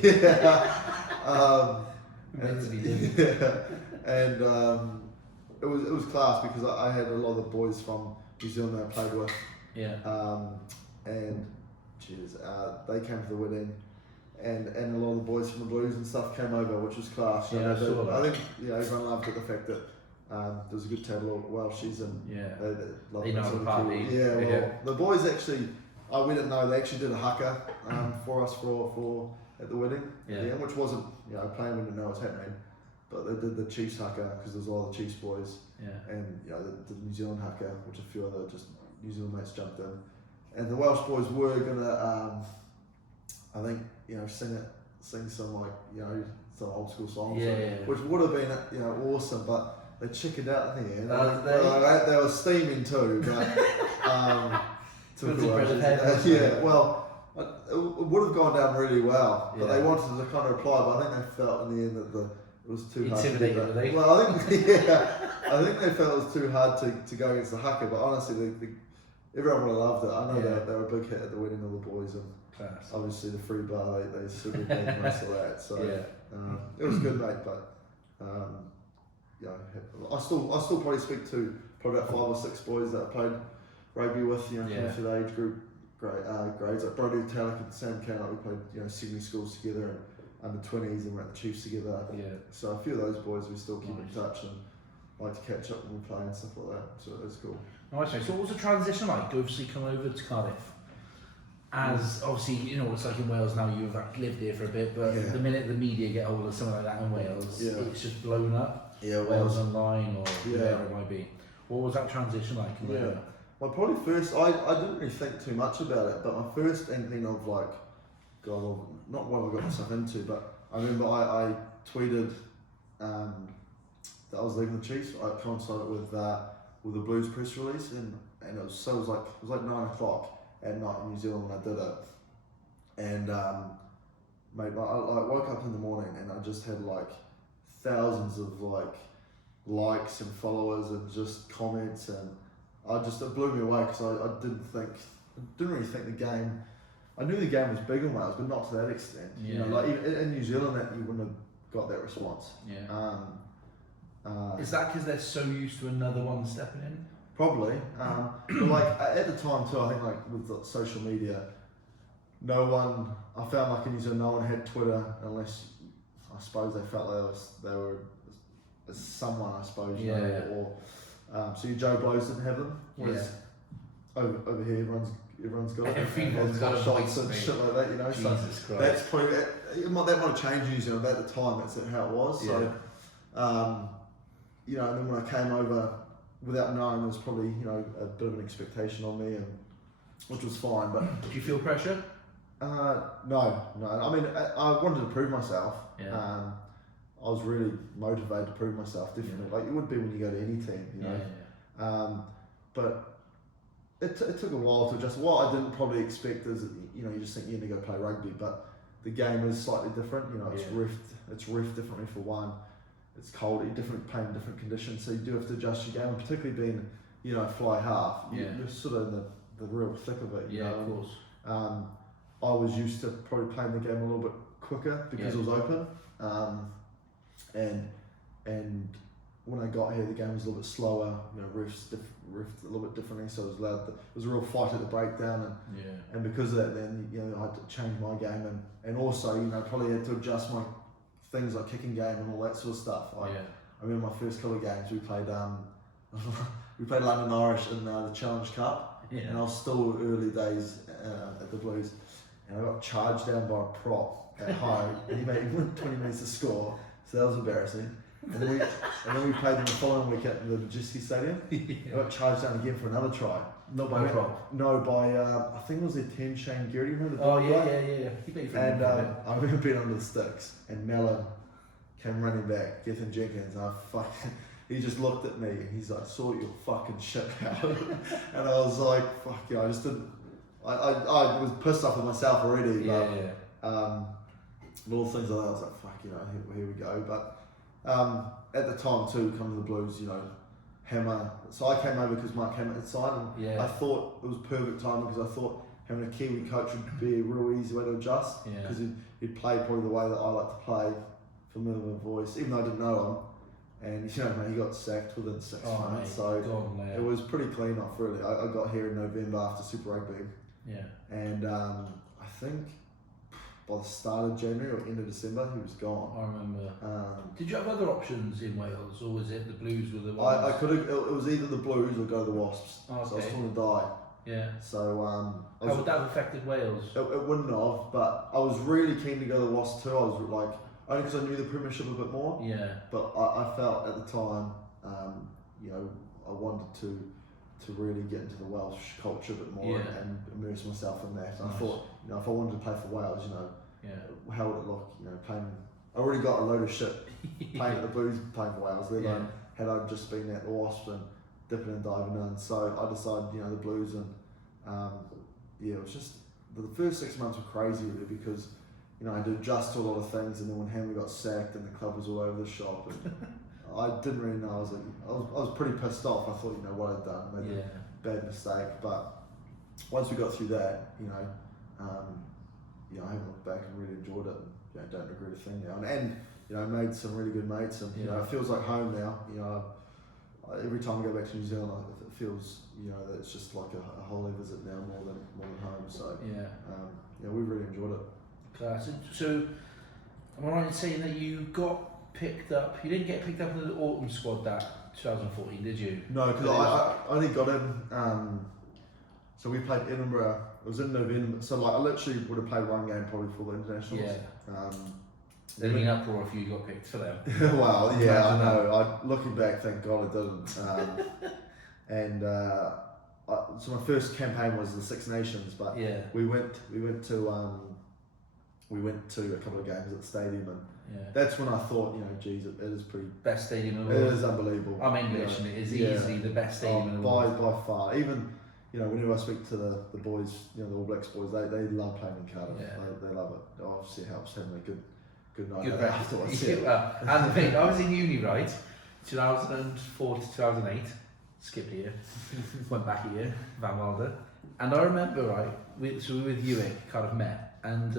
It was class because I had a lot of the boys from New Zealand that I played with. And they came to the wedding, and a lot of the boys from the Blues and stuff came over, which was class. I think everyone loved it, the fact that there was a good table of Welshies and they know the party. The boys actually. We didn't know they actually did a haka for us for at the wedding, which wasn't playing. We didn't know what was happening, but they did the Chiefs haka because there's a lot of Chiefs boys, and the New Zealand haka, which a few other just New Zealand mates jumped in, and the Welsh boys were gonna, I think sing some some old school songs, which would have been awesome, but they chickened out in the end. They were steaming too, but. It would have gone down really well, but they wanted to kind of reply, but I think they felt in the end that it was too hard. Intimidated, they? Well, I think they felt it was too hard to go against the haka, but honestly, everyone would have loved it. I know they were a big hit at the wedding of the boys, and obviously the free bar they sort of made most of that. So it was good, mate. But I still probably speak to probably about 5 or 6 boys that I played rugby with, through the age group grades. Like Brody Talek and Sam Cannon, we played, Sydney schools together and under 20s, and we're at the Chiefs together. So a few of those boys we still keep in touch and like to catch up when we play and stuff like that. So it's cool. Nice. So what was the transition like? Obviously come over to Cardiff. As obviously, it's like in Wales now, you've lived here for a bit, but the minute the media get hold of something like that in Wales, it's just blown up. Wales Online or whatever it might be. What was that transition like? Well, probably first, I didn't really think too much about it, but my first inkling of not what I got myself into, but I remember I tweeted that I was leaving the Chiefs. I coincided with the Blues press release, and it was like 9 o'clock at night in New Zealand when I did it, and mate, I woke up in the morning and I just had thousands of likes and followers and just comments, and it blew me away because I didn't really think the game I knew the game was big in Wales, but not to that extent. Yeah. You know, like even in New Zealand, that you wouldn't have got that response. Yeah. Is that because they're so used to another one stepping in? Probably. But like at the time too, I think like with the social media, no one. I found like in New Zealand, no one had Twitter unless I suppose they felt they were someone, I suppose. You know, or so your Joe Blows didn't have them. Whereas over here, everyone's got it. Everyone's got shots and shit like that, you know. Jesus so Christ. that's probably that might have changed in New Zealand, but at the time that's how it was. So, you know, and then when I came over, without knowing, there was probably a bit of an expectation on me, and which was fine. But did you feel pressure? No. I mean, I wanted to prove myself. Yeah. I was really motivated to prove myself. Definitely, like you would be when you go to any team, you know. Yeah. But it took a while to adjust. What I didn't probably expect is, you just think you're going to go play rugby, but the game is slightly different. You know, it's riffed differently for one. It's cold, playing in different conditions, so you do have to adjust your game, and particularly being, fly half, you're sort of in the real thick of it. You know? Of course. I was used to probably playing the game a little bit quicker because it was open, and when I got here, the game was a little bit slower. Riffed a little bit differently, so it was a real fight at the breakdown, and because of that, then I had to change my game, and also probably had to adjust my things like kicking game and all that sort of stuff. I remember my first couple of games we played London Irish in the Challenge Cup, and I was still early days at the Blues, and I got charged down by a prop at home, and he went 20 minutes to score, so that was embarrassing. And then we played them the following week at the Majesty Stadium. I got charged down again for another try. Not by a prop? No, by I think it was a 10 Shane Geary. Remember the He played for and I remember being under the sticks, and Mellon came running back, Gethin Jenkins, and he just looked at me and he's like, "Sort your fucking shit out." And I was like, "Fuck yeah!" I just didn't. I was pissed off with myself already. Little things like that. I was like, "Fuck, here we go." But at the time too, coming to the Blues, Hammer. So I came over because Mark Hammer had signed, and I thought it was perfect time because I thought having a Kiwi coach would be a real easy way to adjust because he'd play probably the way that I like to play, familiar with voice, even though I didn't know him. And he got sacked within 6 months, so it was pretty clean off really. I got here in November after Super Rugby, and I think by the start of January or end of December, he was gone. I remember. Did you have other options in Wales, or was it the Blues were the ones? I could have. It was either the Blues or go to the Wasps. So I was going to die. Yeah. So how would that have affected Wales? It wouldn't have, but I was really keen to go to the Wasps too. I was like, only because I knew the Premiership a bit more. Yeah. But I felt at the time, I wanted to really get into the Welsh culture a bit more and immerse myself in that. And I thought, if I wanted to play for Wales, how would it look? Playing. I already got a load of shit playing at the Blues, playing for Wales. Let alone had I just been at the Wasps and dipping and diving in. So I decided, the Blues, and it was just the first 6 months were crazy really because I had to adjust to a lot of things, and then when Hammer got sacked and the club was all over the shop, and I didn't really know. I was pretty pissed off. I thought, what I'd done, made a bad mistake. But once we got through that, I haven't looked back and really enjoyed it. And, don't regret a thing now. And I made some really good mates, and it feels like home now. Every time I go back to New Zealand, it feels that it's just like a holiday visit now more than home. So we've really enjoyed it. Class. So am I right in saying that you got picked up? You didn't get picked up in the autumn squad that 2014, did you? No, because I only got in. So we played Edinburgh. It was in November. So I literally would have played one game probably for the internationals. Then in uproar if you got picked for them. Well, I know. Looking back, thank God I didn't. So my first campaign was the Six Nations, but we went to a couple of games at the stadium, and that's when I thought, geez, it is pretty best stadium in the world. world. It is unbelievable. I'm English, and it is easily the best stadium in the world. By far. Even whenever I speak to the boys, the All Blacks boys, they love playing in Cardiff. They love it. Obviously, it helps having a good night out afterwards. And the thing, I was in uni, right? 2004 to 2008. Skipped a year. Went back a year. Van Wilder. And I remember, right, so we were with Ewick, kind of met, and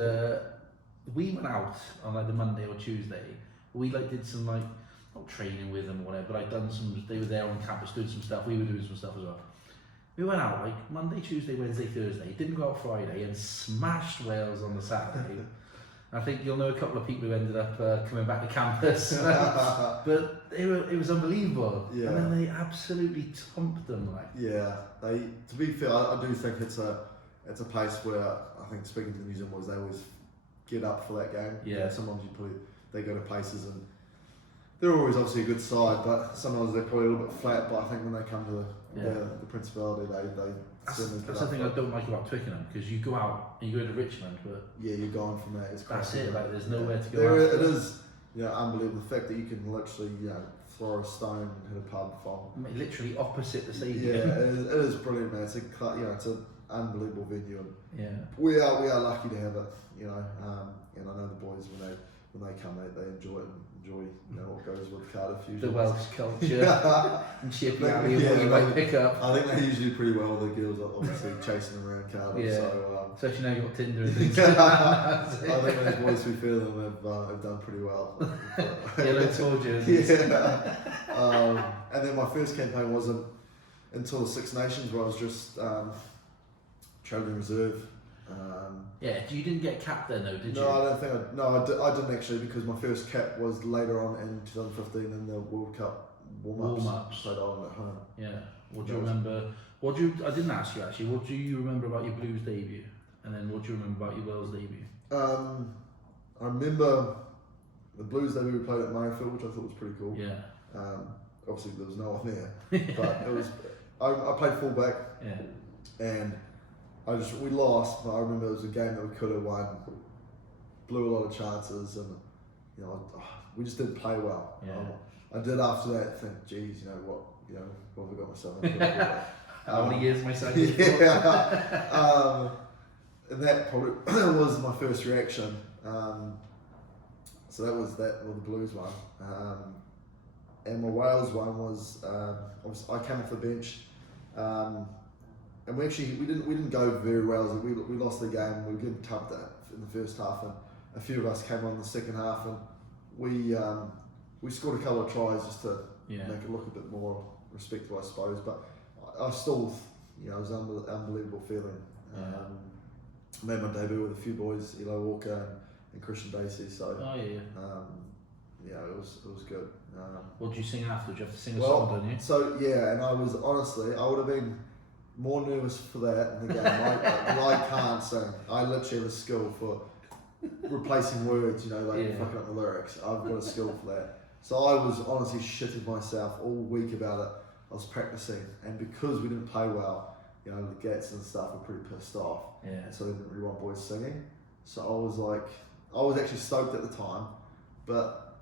we went out on like the Monday or Tuesday. We like did some like, not training with them or whatever, but I'd done some, they were there on campus doing some stuff, we were doing some stuff as well. We went out like Monday, Tuesday, Wednesday, Thursday, didn't go out Friday, and smashed Wales on the Saturday. I think you'll know a couple of people who ended up coming back to campus, but it was unbelievable. Yeah. And then they absolutely thumped them. Like. Yeah, to be fair, I do think it's a place where I think, speaking to the New Zealand boys, they always get up for that game. Yeah. Sometimes they go to places and they're always obviously a good side, but sometimes they're probably a little bit flat. But I think when they come to the Principality, they that's the thing I don't like about Twickenham, because you go out and you go to Richmond, but yeah, you're gone from there. That's it. Like there's nowhere to go. It is, unbelievable. The fact that you can literally, throw a stone and hit a pub from literally opposite the stadium. Yeah, it is brilliant, man. It's it's an unbelievable venue, and we are lucky to have it. And I know the boys when they come, they enjoy it. Enjoy what goes with Cardiff usually. The Welsh culture and chippy alley and what you might pick up. I think they usually do pretty well with the girls, obviously chasing around Cardiff. Yeah. So, especially now you've got Tinder and things. I think those boys, we feel them, have done pretty well. Yellow tour jerseys. Yeah. And then my first campaign wasn't until the Six Nations, where I was just travelling reserve. You didn't get capped then though, did you? No, I don't think I didn't actually, because my first cap was later on in 2015 in the World Cup warm-ups. Played Ireland at home. Yeah. What do you remember? I didn't ask you actually. What do you remember about your Blues debut? And then what do you remember about your Wales debut? I remember the Blues debut we played at Mayfield, which I thought was pretty cool. Yeah. Obviously there was no one there, but it was. I played fullback. Yeah. And we lost, but I remember it was a game that we could have won. Blew a lot of chances, and we just didn't play well. Yeah. I did after that think, geez, what have I got myself into? How many years my son? Yeah. And that probably was my first reaction. So that was the Blues one. And my Wales one was I came off the bench. And we didn't go very well. We lost the game. We were getting tubbed in the first half, and a few of us came on in the second half, and we scored a couple of tries just to make it look a bit more respectable, I suppose. But I still, it was an unbelievable feeling. Made my debut with a few boys, Eli Walker and Christian Dacey. So it was good. What did you sing after? Did you have to sing a song, didn't you? So and I was honestly, I would have been more nervous for that in the game. I can't sing. I literally have a skill for replacing words, fucking up the lyrics. I've got a skill for that. So I was honestly shitting myself all week about it. I was practicing, and because we didn't play well, the Gats and stuff were pretty pissed off. Yeah. And so they didn't really want boys singing. So I was actually stoked at the time, but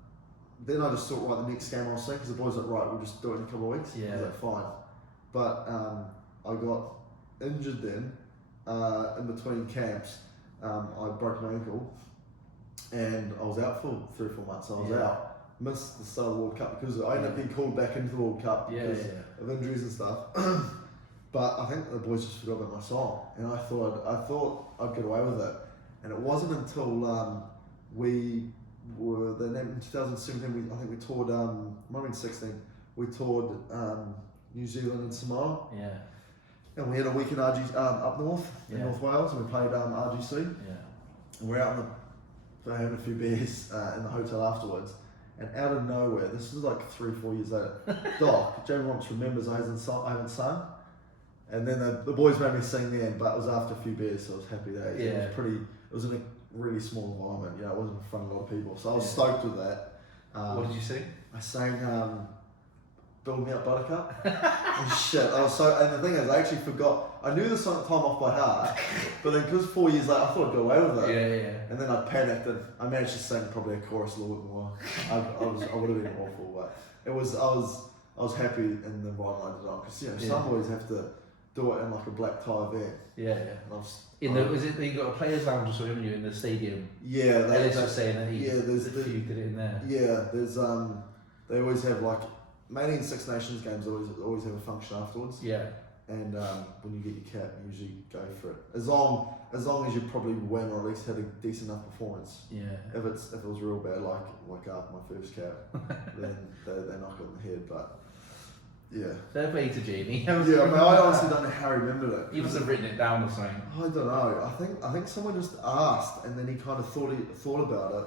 then I just thought, right, the next game I'll sing, because the boys were like, right, we'll just do it in a couple of weeks. Yeah. I was like, fine. But I got injured then, in between camps. I broke my ankle, and I was out for 3 or 4 months. I was out. Missed the start of the World Cup because I ended up being called back into the World Cup because of injuries and stuff. But I think the boys just forgot about my song, and I thought I'd get away with it. And it wasn't until we were in 2017. I think we toured. Might have been 16. We toured New Zealand and Samoa. Yeah. And we had a week in up north in North Wales, and we played RGC. Yeah. And we're out having a few beers in the hotel afterwards. And out of nowhere, this was like 3 or 4 years later, Doc, Jamie Romps remembers I haven't sung. And then the boys made me sing then, but it was after a few beers, so I was happy that. Yeah. It was in a really small environment, it wasn't in front of a lot of people. So I was stoked with that. What did you sing? I sang Build Me Up Buttercup. And shit, and the thing is, I actually forgot. I knew the song at the time off by heart, but then because 4 years later, I thought I'd go away with it. Yeah. And then I panicked, and I managed to sing probably a chorus a little bit more. I would have been awful, but I was happy in the environment I did on, because some boys have to do it in like a black tie event. Yeah. Was it that you got a players' lounge or something, haven't you, in the stadium? Yeah, Ellis was saying that there's you did it in there. Yeah, there's they always have mainly in Six Nations games, always have a function afterwards. Yeah. And when you get your cap, you usually go for it. As long as you probably win or at least had a decent enough performance. Yeah. If it was real bad, like after my first cap, then they knock it on the head. But yeah. Fair play to Jamie. Yeah, I honestly don't know how he remembered it. He must have written it down or something. I don't know. I think someone just asked, and then he kind of thought about it.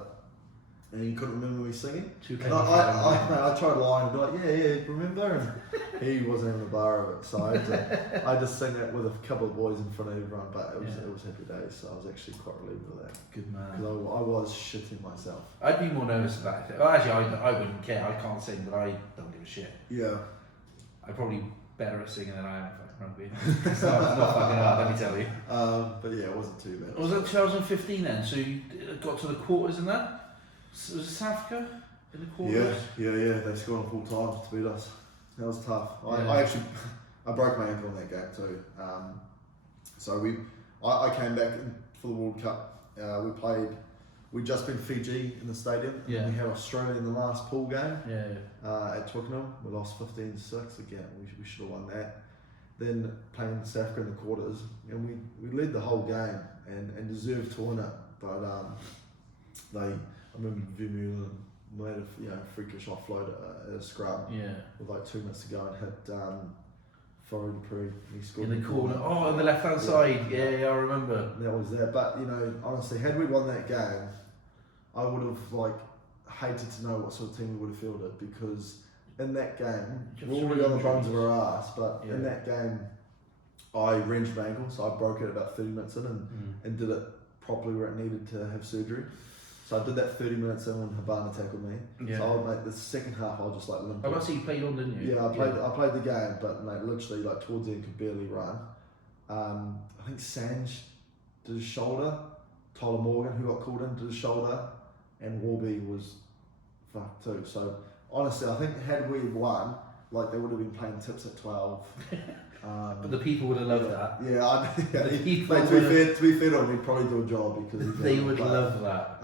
And he couldn't remember me singing. I tried lying and be like, yeah, remember? And he wasn't even a bar of it. So I just sang that with a couple of boys in front of everyone, but it was happy days, so I was actually quite relieved with that. Good man. Because I was shitting myself. I'd be more nervous about it. Well, actually, I wouldn't care. I can't sing, but I don't give a shit. Yeah. I'm probably better at singing than I am at fucking rugby. It's not fucking hard, let me tell you. But yeah, it wasn't too bad. Was that 2015 then? So you got to the quarters and that? Was it South Africa in the quarters? Yeah. They scored on full time to beat us. That was tough. I broke my ankle in that game too. So I came back for the World Cup. We'd just been Fiji in the stadium. Yeah. And we had Australia in the last pool game. Yeah. At Twickenham. We lost 15-6 again. We should have won that. Then playing South Africa in the quarters, and we led the whole game and deserved to win it. But I remember Vermeulen made a freakish offload at a scrum with like 2 minutes to go and hit Forrest Dupree. He scored in the corner. Oh, on the left hand side. Yeah, I remember. That was there. But honestly, had we won that game, I would have hated to know what sort of team we would have fielded, because in that game we're already on the bones of our ass. But in that game, I wrenched my ankle, so I broke it about 30 minutes in and did it properly where it needed to have surgery. So I did that 30 minutes in when Habana tackled me. Yeah. So I would make the second half, I was just limp. I must say you played on, didn't you? Yeah, I played the game, but literally towards the end could barely run. I think Sanj did his shoulder, Tyler Morgan, who got called in, did his shoulder, and Warby was fucked too. So honestly, I think had we won, they would have been playing tips at 12. But the people would have loved that. Yeah, to be fair to him, we'd probably do a job because they would love that.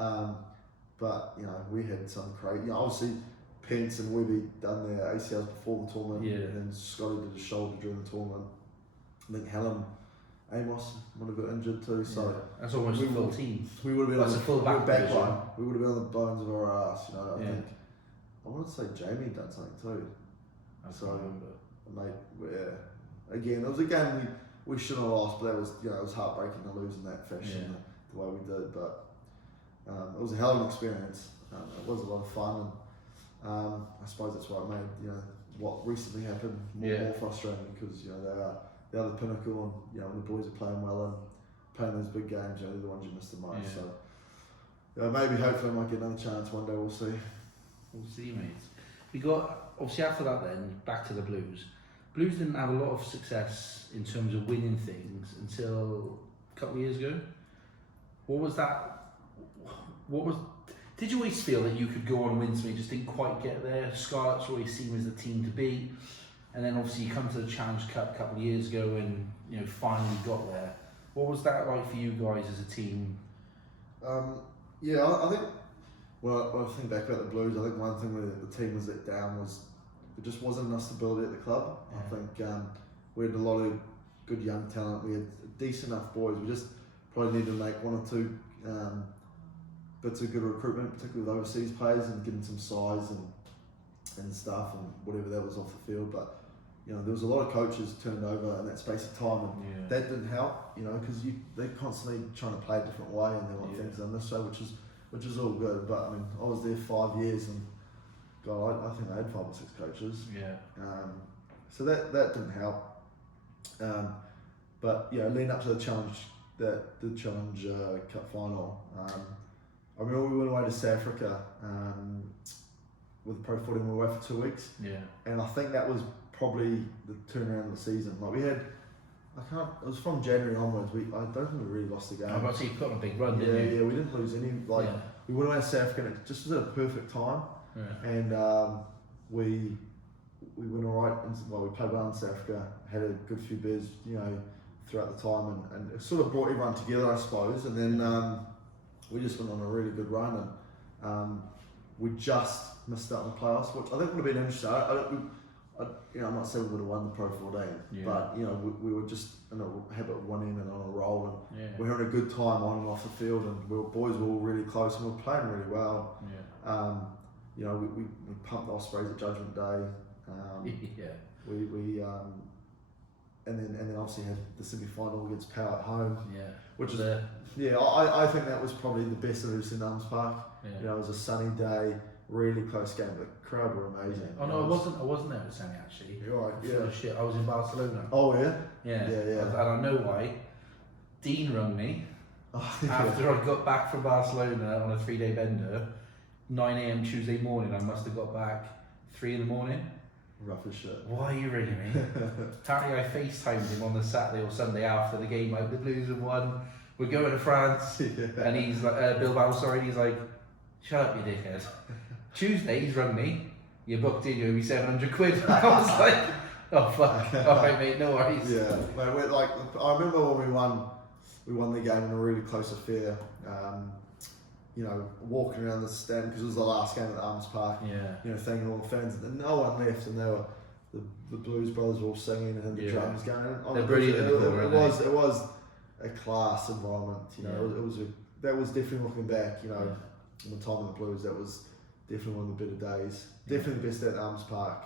But we had some crazy. obviously, Pence and Webby done their ACLs before the tournament, and then Scotty did his shoulder during the tournament. I think Helen Amos would have got injured too. So that's almost a full team. We would have been on the full back line. We would have been on the bones of our ass. I think. I want to say Jamie done something too. Again, it was a game we shouldn't have lost, but that was it was heartbreaking to lose in that fashion the way we did. But it was a hell of an experience. It was a lot of fun, and I suppose that's why it made what recently happened more frustrating, because they are the pinnacle, and when the boys are playing well and playing those big games, they're the ones you miss the most. So maybe hopefully I might get another chance one day. We'll see. We'll see, mate. We got obviously after that then back to the Blues. Blues didn't have a lot of success in terms of winning things until a couple of years ago. What was that? Did you always feel that you could go on and win something, you just didn't quite get there? Scarlets always seemed as the team to beat, and then obviously you come to the Challenge Cup a couple of years ago and finally got there. What was that like for you guys as a team? I think when I think back about the Blues, I think one thing where the team was let down was there just wasn't enough stability at the club. I think we had a lot of good young talent. We had decent enough boys. We just probably needed to make one or two bits of good recruitment, particularly with overseas players, and getting some size and stuff and whatever that was off the field. But there was a lot of coaches turned over in that space of time, and that didn't help. Because they're constantly trying to play a different way, and they want things done this way, which is all good. But I was there 5 years, and God, I think I had 5 or 6 coaches. So that didn't help. But leading up to the challenge, the Challenge Cup final, I remember we went away to South Africa with Pro 40, and we were away for 2 weeks. And I think that was probably the turnaround of the season. It was from January onwards. I don't think we really lost the game. I was about to say you put on a big run, didn't you? Yeah, we didn't lose any. We went away to South Africa, and it just was at a perfect time. And we went alright. We played well in South Africa. Had a good few beers, throughout the time, and it sort of brought everyone together, I suppose. And then we just went on a really good run, and we just missed out on the playoffs, which I think would have been interesting. I'm not saying we would have won the Pro 14, but we were just in a habit of winning and on a roll, and we were having a good time on and off the field, and boys were all really close, and we were playing really well. We pumped the Ospreys at Judgment Day. And then obviously had the semi-final against Power at home. Which is I think that was probably the best I've ever seen in Arms Park. It was a sunny day. Really close game, but the crowd were amazing. Oh no, I wasn't there with Sammy actually. You're right. Full of shit. I was in Barcelona. Oh yeah. Yeah. And I know why. Dean rung me after I got back from Barcelona on a 3-day bender. 9 a.m. Tuesday morning. I must have got back 3 in the morning. Rough as shit. Why are you ringing me? Apparently I FaceTimed him on the Saturday or Sunday after the game. Like the Blues have won. We're going to France, and he's like, Bilbao. Sorry, and he's like, shut up, you dickhead. Tuesday, he's rung me. You booked in, you owe me 700 quid. I was like, oh fuck. Alright, mate, no worries. Yeah, mate, I remember when we won the game in a really close affair. Walking around the stand because it was the last game at the Arms Park. Thanking all the fans, and no one left, and they were the Blues brothers were all singing and the drums going. They're brilliant. It was a class environment. That was definitely looking back. In the time of the Blues, that was definitely one of the better days. Definitely the best at Arms Park.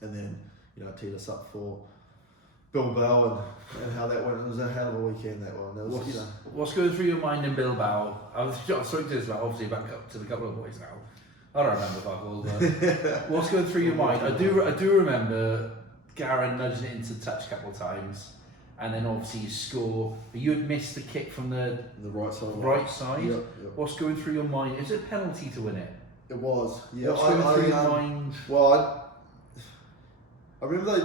And then teed us up for Bilbao and how that went. It was a hell of a weekend, that one. There was, what's going through your mind in Bilbao? I was talking to this about, obviously, back up to the couple of boys now. I don't remember fuck all, but what's going through your mind? I do remember Gareth nudging it into touch a couple of times, and then obviously you score. But you had missed the kick from the right side. Right side. Yep. What's going through your mind? Is it a penalty to win it? It was. Yeah. What's going through your mind? Well, I remember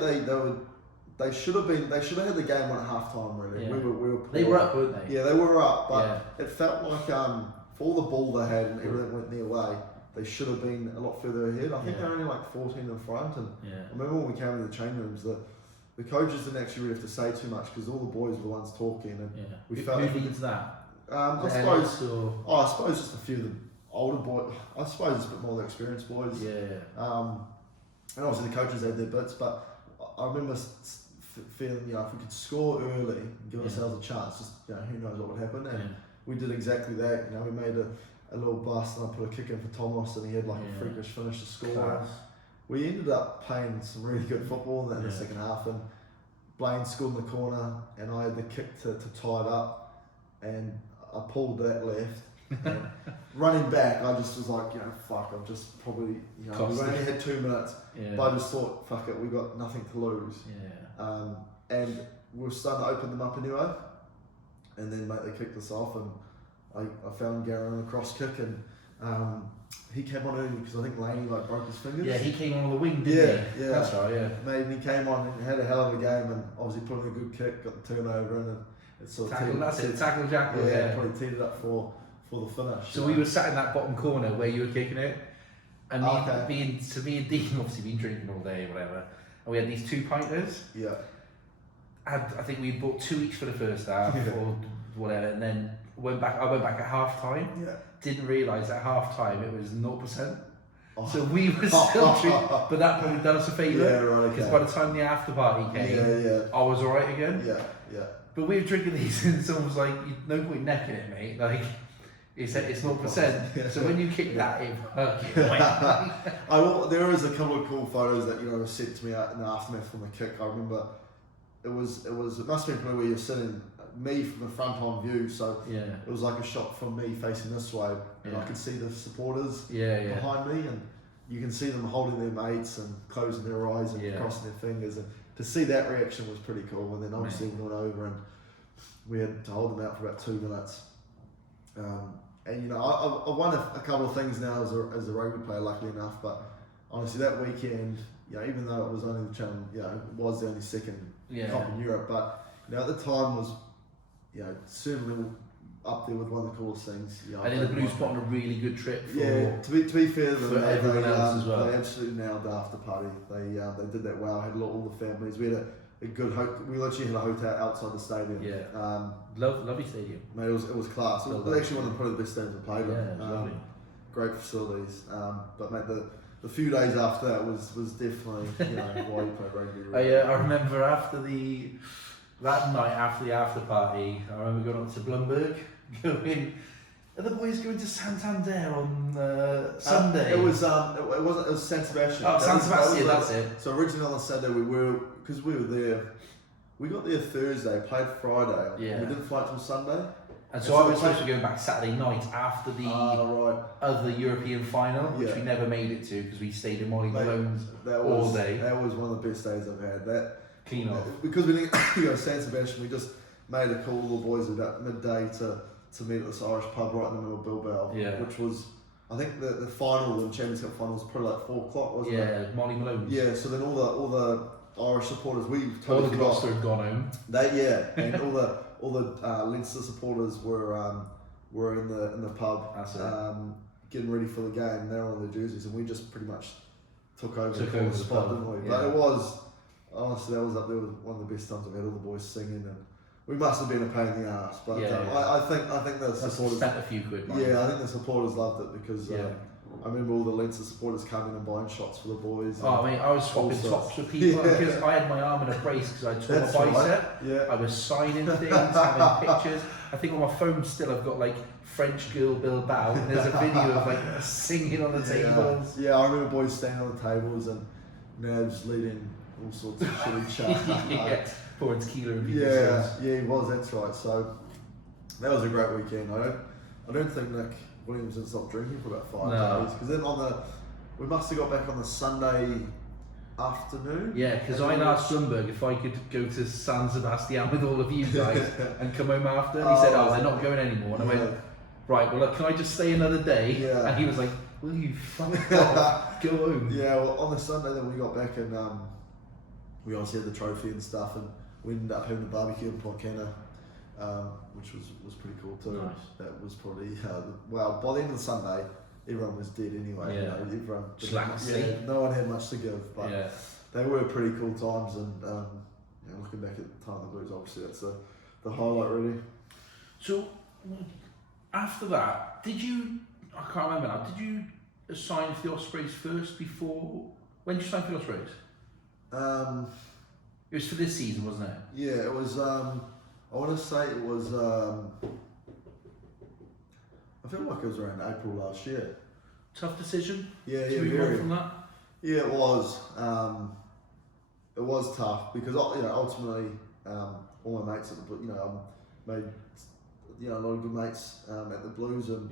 they should have had the game on at half time, really. Yeah. We were poor. They were up, weren't they? Yeah, they were up, but it felt like for all the ball they had and everything went their way, they should have been a lot further ahead. I think they were only like 14 in front, and I remember when we came into the change rooms, the coaches didn't actually really have to say too much because all the boys were the ones talking, and we felt. Who leads that? I suppose just a few of the older boys. I suppose it's a bit more the experienced boys. And obviously the coaches had their bits, but I remember feeling, if we could score early and give ourselves a chance, just who knows what would happen, and we did exactly that. We made a little bust, and I put a kick in for Thomas, and he had like a freakish finish to score. Class. We ended up playing some really good football in the second half, and Blaine scored in the corner, and I had the kick to tie it up, and I pulled that left. And running back, I just was like, fuck, I've just probably, we only had 2 minutes, but I just thought, fuck it, we got nothing to lose. And we were starting to open them up anyway, and then they kicked us off, and I found Gareth on a cross kick, and he came on early because I think Laney broke his fingers. Yeah, he came on the wing, didn't he? Yeah, that's right. Mate, and he came on and had a hell of a game, and obviously put in a good kick, got the turnover, and it sort of tackle Jackal. Probably teed it up for the finish. So we were sat in that bottom corner where you were kicking it, and me and Dean obviously been drinking all day or whatever, and we had these 2-pinters. Yeah. I think we bought 2 each for the first half or whatever, and then I went back at half time. Yeah. Didn't realise at half time it was 0%. So we were still drinking, but that probably done us a favour. Yeah, right. Because by the time the after party came, I was alright again. Yeah. But we were drinking these, and someone was like, "No point necking it, mate." Like. It's 0%. So when you kick that, it there is a couple of cool photos that were sent to me in the aftermath from the kick. I remember it must have been probably where you're sitting, me from the front on view. So it was like a shot from me facing this way, and I could see the supporters behind me, and you can see them holding their mates and closing their eyes and crossing their fingers, and to see that reaction was pretty cool. And then obviously we went over and we had to hold them out for about 2 minutes. And I won a couple of things now as a rugby player, luckily enough. But honestly, that weekend, even though it was only the challenge, it was the only second comp in Europe. But at the time was, certainly up there with one of the coolest things. I think the Blues put on a really good trip. To be fair to them, everyone else as well. They absolutely nailed the after party. They did that well. Had all the families. We had a good we literally had a hotel outside the stadium. Lovely stadium. Mate, it was class. It was actually one of the best stadiums I played in. Lovely. Great facilities. But mate, the few days after that was definitely why you play rugby. Really. I remember that night after the after party, I remember going up to Blumberg, are the boys going to Santander on Sunday? It was San Sebastian. Oh, San Sebastian, that's it. So originally on Sunday because we were there, we got there Thursday, played Friday, we didn't fly till Sunday. And so I was supposed to be going back Saturday night after the other European final, which we never made it to because we stayed in Molly Malone's all day. That was one of the best days I've had. Clean off. Because we didn't go to San Sebastian, we just made a call, all the boys about midday to meet at this Irish pub right in the middle of Bilbao, which was, I think the final, the Champions Cup final was probably like 4 o'clock, wasn't it? Yeah, Molly Malone's. Yeah, so then all the Irish supporters, all the Gloucester had gone home. And all the Leinster supporters were in the pub, getting ready for the game. They were on their jerseys, and we just pretty much took over the spot, didn't we? But it was, honestly, that was up there with one of the best times I've had. All the boys singing, and we must have been a pain in the arse. But I think the supporters spent a few quid. I think the supporters loved it because. I remember all the Leinster supporters coming and buying shots for the boys. Oh, I mean, I was swapping tops with people because I had my arm in a brace because I tore my bicep. Right. I was signing things, having pictures. I think on my phone still I've got like French girl Bilbao, and there's a video of like singing on the tables. Yeah, I remember boys standing on the tables and Nabs leading all sorts of shitty chat. Pouring tequila in people's hands. Yeah, he was. That's right. So that was a great weekend. I don't think Nick Williamson stopped drinking for about 5 days because then we must have got back on the Sunday afternoon. Yeah, because I asked Blumberg if I could go to San Sebastian with all of you guys and come home after, and he said, they're not going anymore. And I went, right, well, can I just stay another day? Yeah. And he was like, will you fuck off, go home. Yeah, well, on the Sunday then we got back and we obviously had the trophy and stuff, and we ended up having a barbecue in Porkena. Which was pretty cool too. Nice. That was probably well, by the end of the Sunday, everyone was dead anyway. Yeah. Everyone No one had much to give, but they were pretty cool times. And looking back at the time of the Blues, obviously that's the highlight really. So after that, I can't remember now. Did you sign for the Ospreys first before? When did you sign for the Ospreys? It was for this season, wasn't it? Yeah, it was. I want to say it was, I feel like it was around April last year. Tough decision? Yeah, to move on from that? Yeah, it was. It was tough because, ultimately, all my mates at the, made, a lot of good mates at the Blues, and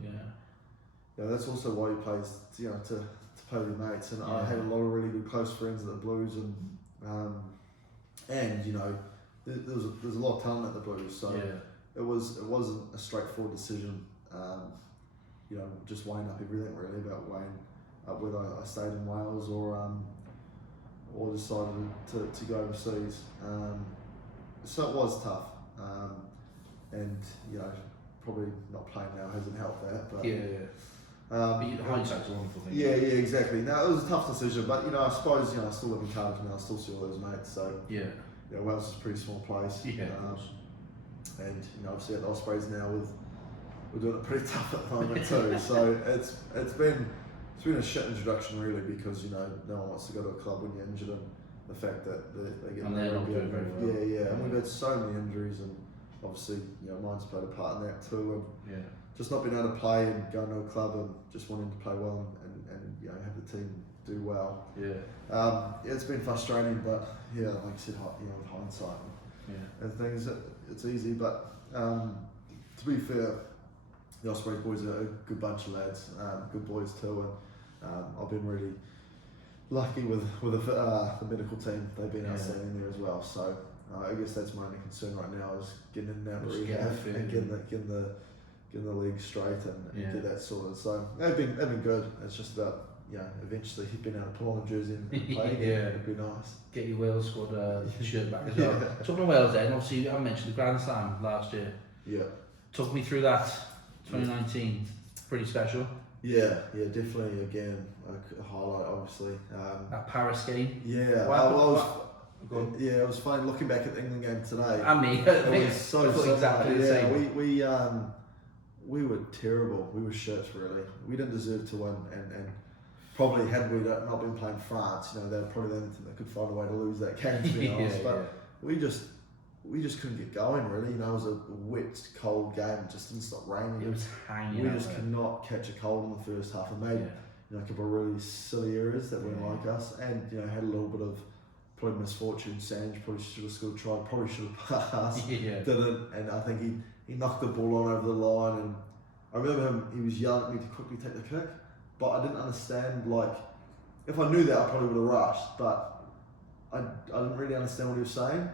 that's also why you play, to play with your mates. And I had a lot of really good close friends at the Blues, and there's a lot of talent at the Blues, so it wasn't a straightforward decision. Just weighing up everything really about whether I stayed in Wales or decided to go overseas. So it was tough, and probably not playing now hasn't helped that. But hindsight's a wonderful thing. Yeah, exactly. Now it was a tough decision, but I suppose I still live in Cardiff now. I still see all those mates, so Wales is a pretty small place. And obviously at the Ospreys now we're doing it pretty tough at the moment too. So it's been a shit introduction really, because no one wants to go to a club when you're injured, and the fact that they get and they're not doing very well. And we've had so many injuries, and obviously mine's played a part in that too. And just not being able to play and going to a club and just wanting to play well and have the team do well. It's been frustrating, but like I said, with hindsight and things, it's easy. But to be fair, the Ospreys boys are a good bunch of lads, good boys too, and I've been really lucky with the medical team. They've been outstanding there as well. So I guess that's my only concern right now, is getting in and out of rehab and getting the league straight and get that sorted. So they've been good. It's just about eventually being able to pull on a jersey and play again. It'd be nice. Get your Wales squad shirt back as well. Talking of Wales then, obviously I mentioned the Grand Slam last year. Talk me through that. 2019, pretty special. Yeah, definitely. Again, a highlight, obviously. That Paris game. Yeah, it was funny looking back at the England game today. And me, it was so exactly the same. We were terrible. We were shit, really. We didn't deserve to win, and probably had we not been playing France, you know, they're probably the only team that could find a way to lose that game, to be honest. But we just couldn't get going, really. You know, it was a wet, cold game. It just didn't stop raining. It was hanging. We just could not catch a cold in the first half, and made you know, a couple of really silly errors that weren't like us, and you know, had a little bit of probably misfortune. Sands probably should have scored a try, probably should have passed, didn't, and I think he knocked the ball on over the line. And I remember he was yelling at me to quickly take the kick, but I didn't understand, like, if I knew that I probably would have rushed, but I didn't really understand what he was saying.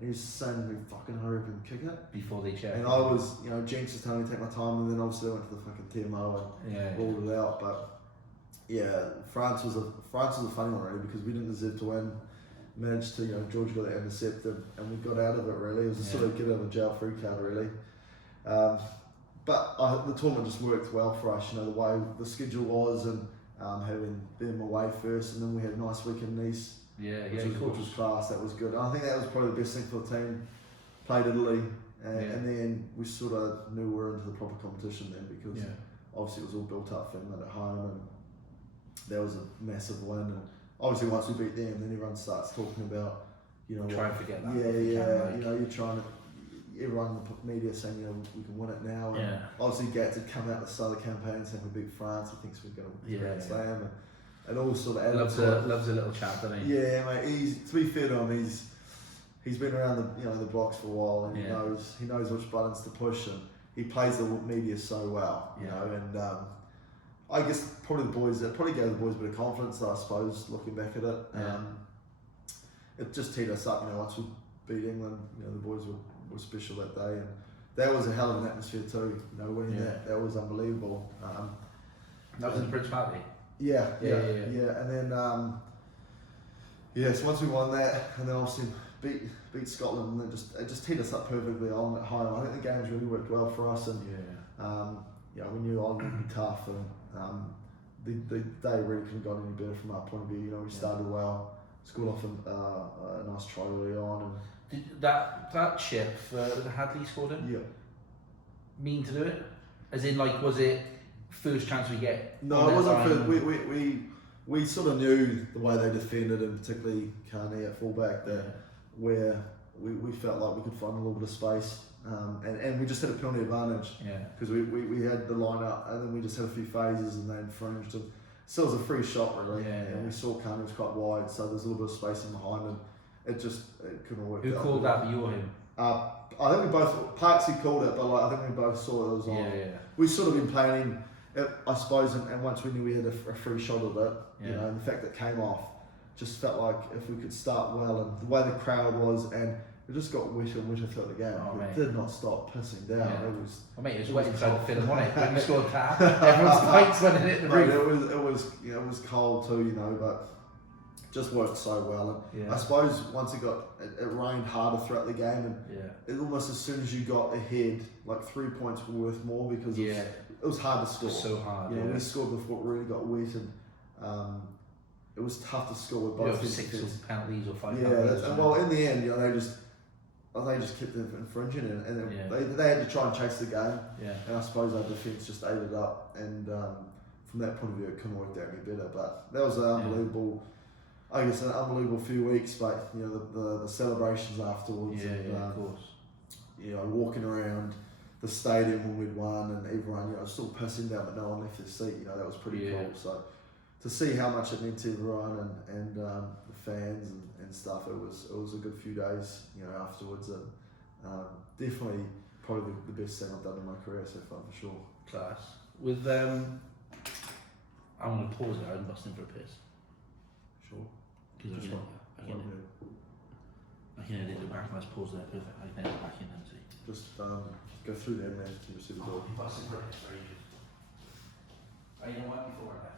He was saying to me, fucking hurry up and kick it. Before they check. And I was, you know, Jinx was telling me to take my time, and then obviously I went to the fucking TMO and ruled it out. But yeah, France was a funny one, really, because we didn't deserve to win. Managed to, you know, George got it intercepted, and we got out of it, really. It was a sort of get out of jail free card, really. But the tournament just worked well for us, you know, the way the schedule was, and having them away first, and then we had a nice week in Nice. Which was class. That was good. And I think that was probably the best thing for the team. Played Italy, and then we sort of knew we were into the proper competition then, because obviously it was all built up for Finland at home, and that was a massive win. And obviously once we beat them, then everyone starts talking about, you know, try and forget that. You know, you're trying to. Everyone in the media saying, you know, we can win it now. And obviously Gareth had come out at the start of the campaign saying we beat France. He thinks we're going to Grand Slam. And all sort of loves a little chat, doesn't he? Yeah, mate. To be fair to him, he's been around the blocks for a while, and he knows which buttons to push, and he plays the media so well, you know. And I guess probably gave the boys a bit of confidence, I suppose, looking back at it. It just teed us up, you know. Once we beat England, you know, the boys were special that day, and that was a hell of an atmosphere too. You know, winning that was unbelievable. That was in Principality. Yeah. And then, so once we won that, and then obviously beat Scotland, and then it just teed us up perfectly on at home. I think the games really worked well for us, and we knew Ireland would be tough, and the day really couldn't have gone any better from our point of view. You know, we started well, scored off a nice try early on, and did that chip that Hadley scored in? Yeah. Mean to do it? As in, like, was it first chance we get? No, it wasn't first. We sort of knew the way they defended, and particularly Carney at fullback, that where we felt like we could find a little bit of space, and we just had a penalty advantage because we had the line up, and then we just had a few phases, and they infringed. And so it was a free shot, really, and we saw Carney was quite wide, so there's a little bit of space in behind, and it couldn't work. Who called that? You or him? I think we both. Parksy called it, but I think we both saw it was on. We sort of been playing it, I suppose, and once we knew we had a free shot of it, you know, and the fact that it came off, just felt like if we could start well, and the way the crowd was, and it just got wetter and wetter throughout the game. It did not stop pissing down. It was wet inside the film, wasn't it? When we scored that, everyone's fights when it hit the roof. It was cold too, you know, but just worked so well. And I suppose once it rained harder throughout the game, and it almost as soon as you got ahead, like 3 points were worth more, because it was hard to score. So hard. You know, we scored before it really got wet, and it was tough to score with both. 6 penalties or 5 penalties. And well, in the end, you know, they just kept infringing it, and they had to try and chase the game. And I suppose our defence just ate it up, and from that point of view, it couldn't work out any better. But that was an unbelievable. I guess an unbelievable few weeks, but you know, the celebrations afterwards, of course. You know, walking around the stadium when we'd won, and everyone, you know, still pissing down, but no one left their seat. You know, that was pretty cool. So to see how much it meant to everyone, and the fans and stuff, it was a good few days, you know, afterwards, and definitely probably the best thing I've done in my career so far, for sure. Class. With I'm gonna pause it. I'm busting for a piss. Sure. I can edit it back. Let's pause there. Perfect. I can edit it back in and see. Just go through there, man. You see the door. Busting for a piss for ages. You know what? Before I left.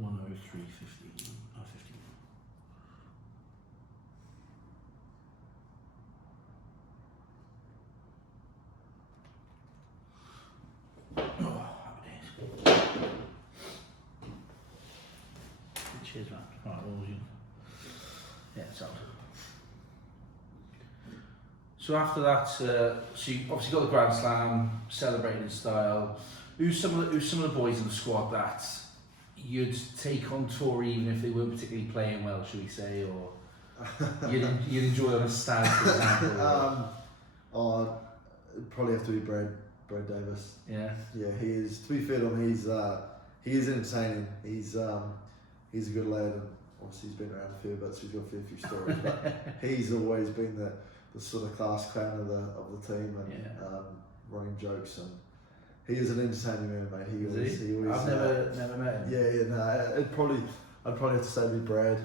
103.15. 15. Oh, happy days. Cheers, man. Right, what was you? Yeah, sound. So after that, so you obviously got the Grand Slam, celebrating in style. Who's some of the boys in the squad that you'd take on tour even if they weren't particularly playing well, should we say, or you'd enjoy on a stand, for example? It'd probably have to be Brad Davis. Yeah. Yeah, he is. To be fair to him, he is entertaining. He's a good lad, and obviously he's been around a fair bit, so he's got a fair few stories. But he's always been the sort of class clown of the team, and running jokes, and he is an entertaining man, mate. He always. I've never met him. Yeah, no. I'd probably have to say it'd be Brad.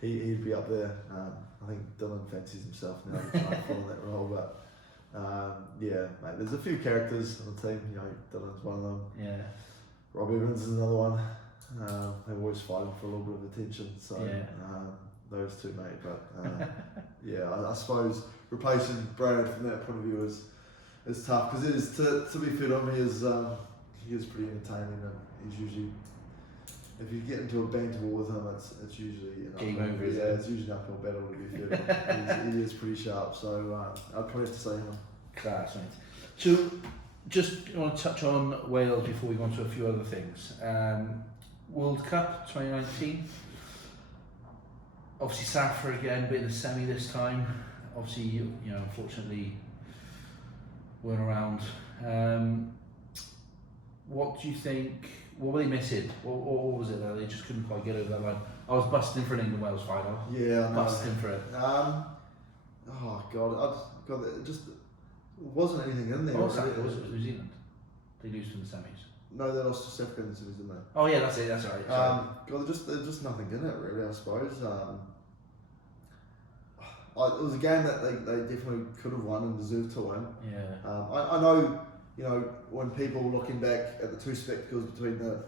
He'd be up there. I think Dylan fancies himself now to try and follow that role, but yeah, mate. There's a few characters on the team. You know, Dylan's one of them. Yeah. Rob Evans is another one. They're always fighting for a little bit of attention. So those two, mate. But yeah, I suppose replacing Brad from that point of view is tough, because it is, to be fair on me, he is pretty entertaining, and he's usually, if you get into a banter war with him, it's usually game over. It's usually an uphill battle, to be fair. He is pretty sharp, so I'd probably have to say him. Class, mate. So just want to touch on Wales before we go on to a few other things. World Cup 2019. Obviously Safa again, bit in the semi this time. Obviously, you know, unfortunately weren't around. What do you think? What were they missing? What was it that they just couldn't quite get over that line? I was busting for an England-Wales final. Yeah, busting for it. Oh God, it just wasn't anything in there. Oh, it was New Zealand. They lose in the semis. No, they lost to South Africa in the semis, didn't they? Oh yeah, that's it. That's right. God, there's just nothing in it really, I suppose. It was a game that they definitely could have won and deserved to win. Yeah. I know, you know, when people looking back at the two spectacles between the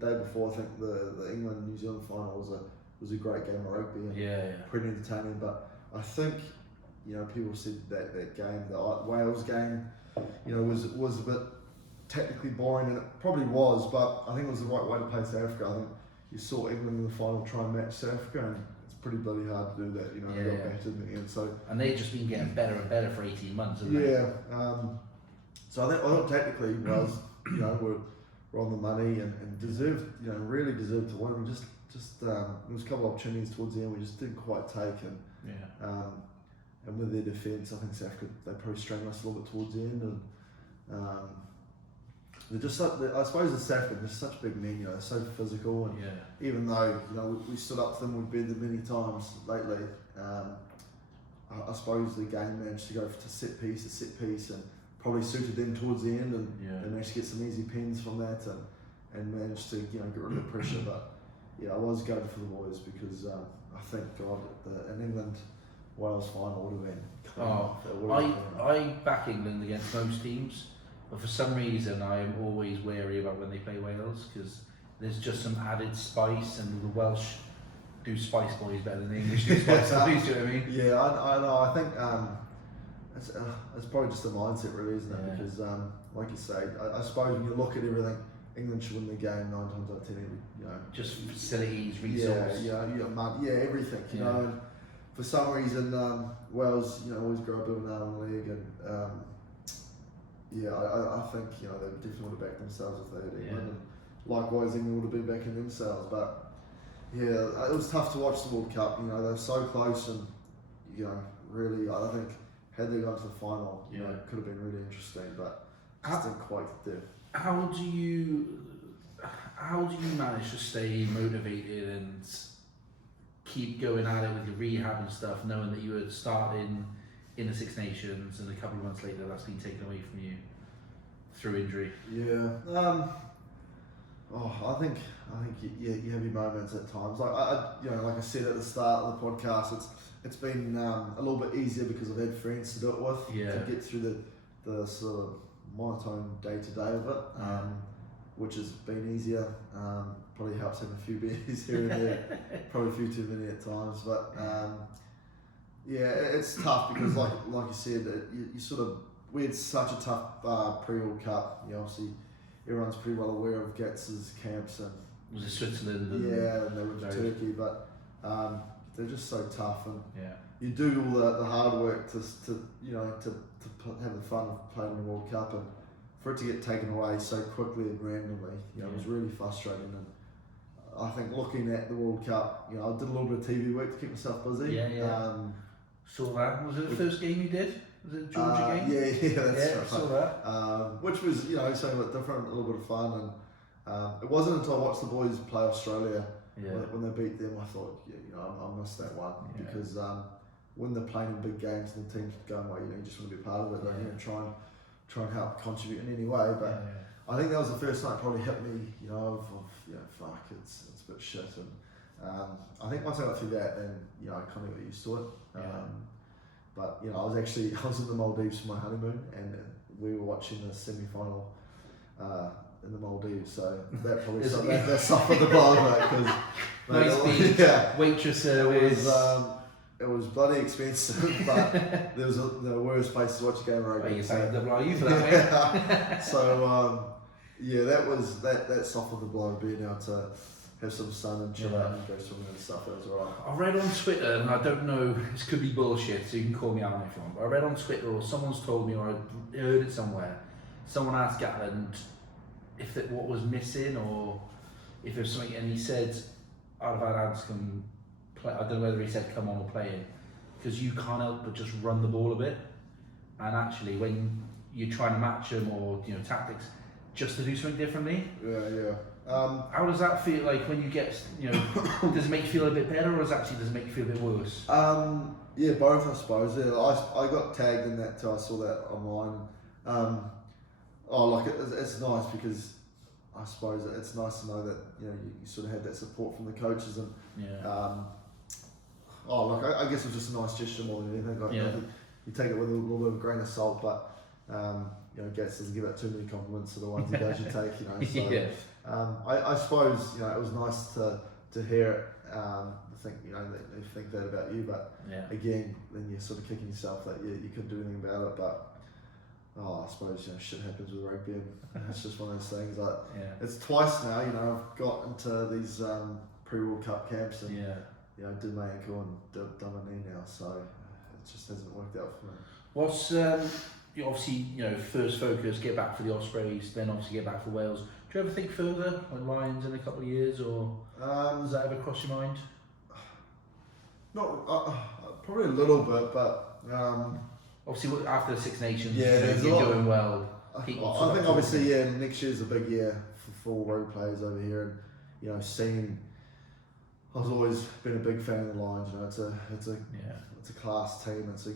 day before, I think the England New Zealand final was a great game of rugby and pretty entertaining. But I think, you know, people said that game, the Wales game, you know, was a bit technically boring, and it probably was, but I think it was the right way to play South Africa. I think you saw England in the final try and match South Africa, and it's pretty bloody hard to do that, you know. They got battered in the end, so. And they've just been getting better and better for 18 months, haven't they? Yeah. So I thought technically Wales, you know, were on the money and deserved, you know, really deserved to win. We just there was a couple of opportunities towards the end we just didn't quite take, and with their defence, I think South Africa, they probably strangled us a little bit towards the end, and they're just I suppose the South Africa, they're such big men, you know, they're so physical, and even though, you know, we stood up to them, we've beat them many times lately. I suppose the game managed to go to set piece, and probably suited them towards the end, and they managed to get some easy pins from that, and managed to, you know, get rid of the pressure. But yeah, I was gutted for the boys, because I think, God, an England Wales final would have been. I back England against most teams, but for some reason I am always wary about when they play Wales, because there's just some added spice, and the Welsh do Spice Boys better than the English do Spice Boys. Do you know what I mean? Yeah, I know. I think it's probably just a mindset, really, isn't it? Because like you say, I suppose when you look at everything, England should win the game 9 times out of 10. You know, just facilities, resources. Everything. You know, and for some reason, Wales, you know, always grow a bit of an arm and leg, and I think, you know, they definitely would have backed themselves if they had England, and likewise England would have been backing themselves. But yeah, it was tough to watch the World Cup. You know, they were so close, and you know, really, I think had they gone to the final, you know, it could have been really interesting, but just didn't quite get there. How do you manage to stay motivated and keep going at it with your rehab and stuff, knowing that you were starting in the Six Nations, and a couple of months later that's been taken away from you through injury? I think you have your moments at times. Like like I said at the start of the podcast, it's been a little bit easier because I've had friends to do it with to get through the sort of monotone day to day of it. which has been easier. Probably helps having a few beers here and there, probably a few too many at times. But yeah, it's tough because like you said, you sort of, we had such a tough pre-World Cup. Obviously everyone's pretty well aware of Gatz's camps and was it Switzerland? And they went to Turkey, but they're just so tough, and you do all the hard work to have the fun of playing the World Cup, and for it to get taken away so quickly and randomly, it was really frustrating. And I think looking at the World Cup, I did a little bit of TV work to keep myself busy. Saw that. Was it the first game you did? Was it the Georgia game? Yeah, that's right. Saw that. Which was, something a bit different, a little bit of fun, and it wasn't until I watched the boys play Australia when they beat them, I thought, I missed that one because when they're playing in big games and the team's going away, you just want to be part of it, and try and help contribute in any way. But I think that was the first night it probably hit me, fuck, it's a bit shit. And I think once I got through that, then I kind of got used to it. But I was in the Maldives for my honeymoon, and we were watching the semi-final in the Maldives, so that probably that suffered the blow because nice beach, waitress service. It was bloody expensive, but there was the worst place to watch a game of rugby. You paid the blow you for that, mate. So that softened the blow, being able to have some sun and chill out and go swimming and stuff. That was alright. I read on Twitter, and I don't know, this could be bullshit, so you can call me out on it if you want, but I read on Twitter, or someone's told me, or I heard it somewhere, someone asked Gatland what was missing, or if there's something, and he said, I'd have had Anscombe play. I don't know whether he said come on or play in, because you can't help but just run the ball a bit, and actually when you're trying to match them or tactics, just to do something differently. How does that feel like when you get, does it make you feel a bit better, or does it make you feel a bit worse? Both, I suppose. I got tagged in that too. I saw that online. It's nice because I suppose it's nice to know that you sort of had that support from the coaches, and I guess it was just a nice gesture more than anything. You take it with a little bit of a grain of salt, but Gatz doesn't give out too many compliments to the ones he does you take. I suppose it was nice to hear it. Think they think that about you, but again, then you're sort of kicking yourself that you couldn't do anything about it. But I suppose shit happens with rugby, and it's just one of those things. It's twice now. I've got into these pre-World Cup camps, and did my ankle and done my knee now, so it just hasn't worked out for me. What's you obviously first focus, get back for the Ospreys, then obviously get back for Wales. Do you ever think further, like Lions in a couple of years, or does that ever cross your mind? Not probably a little bit, but obviously after the Six Nations, you're doing well. I think obviously next year's a big year for rugby players over here, and seeing. I've always been a big fan of the Lions. It's a class team. It's a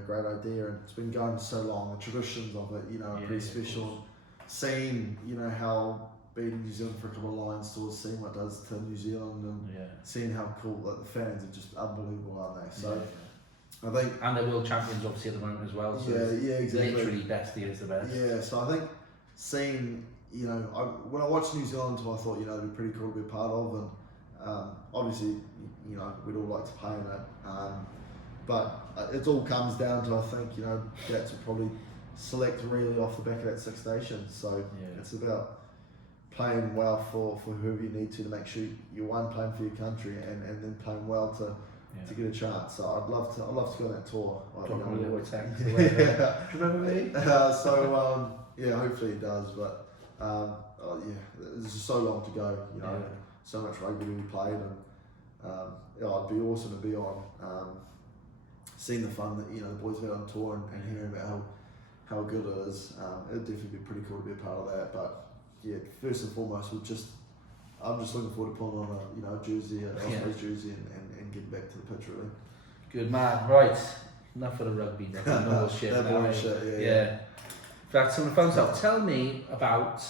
great idea, and it's been going so long. The traditions of it, are pretty special. Seeing how beating New Zealand for a couple of Lions tours, seeing what it does to New Zealand, and seeing how cool the fans are just unbelievable, aren't they? So I think, and they're world champions obviously at the moment as well. So exactly. Literally best against the best. Yeah, so I think seeing when I watched New Zealand, I thought it'd be pretty cool to be a part of, and obviously we'd all like to play in it, but it all comes down to, I think Gats will probably select really off the back of that Six Nations. So it's about playing well for whoever you need to make sure you're playing for your country, and then playing well to get a chance. So I'd love to go on that tour. Do you remember me? Hopefully it does, but there's just so long to go. So much rugby we played, and it'd be awesome to be on. Seeing the fun that the boys have had on tour, and hearing about how good it is, it'd definitely be pretty cool to be a part of that. But first and foremost, I'm just looking forward to putting on a jersey, an Ospreys jersey, and getting back to the pitch really. Good man, right? Enough of the rugby, no shit. Yeah. That's some fun stuff. Tell me about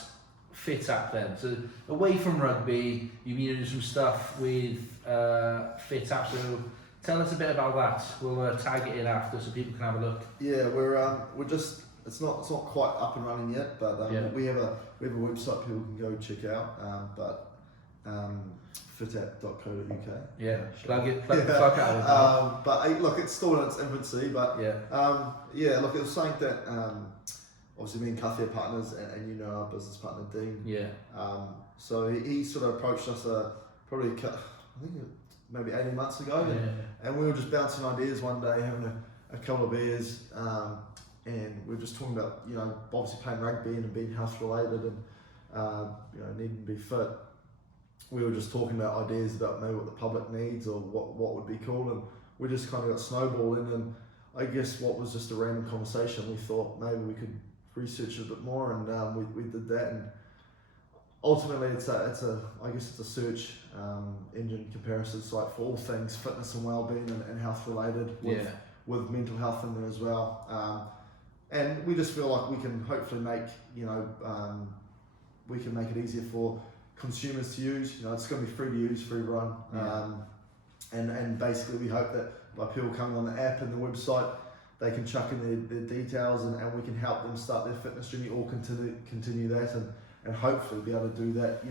Fit App then. So away from rugby, you need to do some stuff with Fit App. So tell us a bit about that. We'll tag it in after so people can have a look. Yeah, we're just it's not quite up and running yet, but we have a website people can go check out. Fitapp.co.uk. Yeah, plug it out. But look, it's still in its infancy, but look, it was something that obviously me and Cathy are partners, and you know our business partner Dean. Yeah. So he sort of approached us probably I think maybe 18 months ago, and we were just bouncing ideas one day, having a couple of beers, and we were just talking about obviously playing rugby and being health related and needing to be fit. We were just talking about ideas about maybe what the public needs or what would be cool, and we just kind of got snowballing. And I guess what was just a random conversation, we thought maybe we could research it a bit more, and we did that. And ultimately, it's a search engine comparison site for all things fitness and well-being and health related, with mental health in there as well. And we just feel like we can hopefully make we can make it easier for consumers to use. It's going to be free to use for everyone, and basically we hope that by people coming on the app and the website, they can chuck in their details, and we can help them start their fitness journey or continue that, and hopefully be able to do that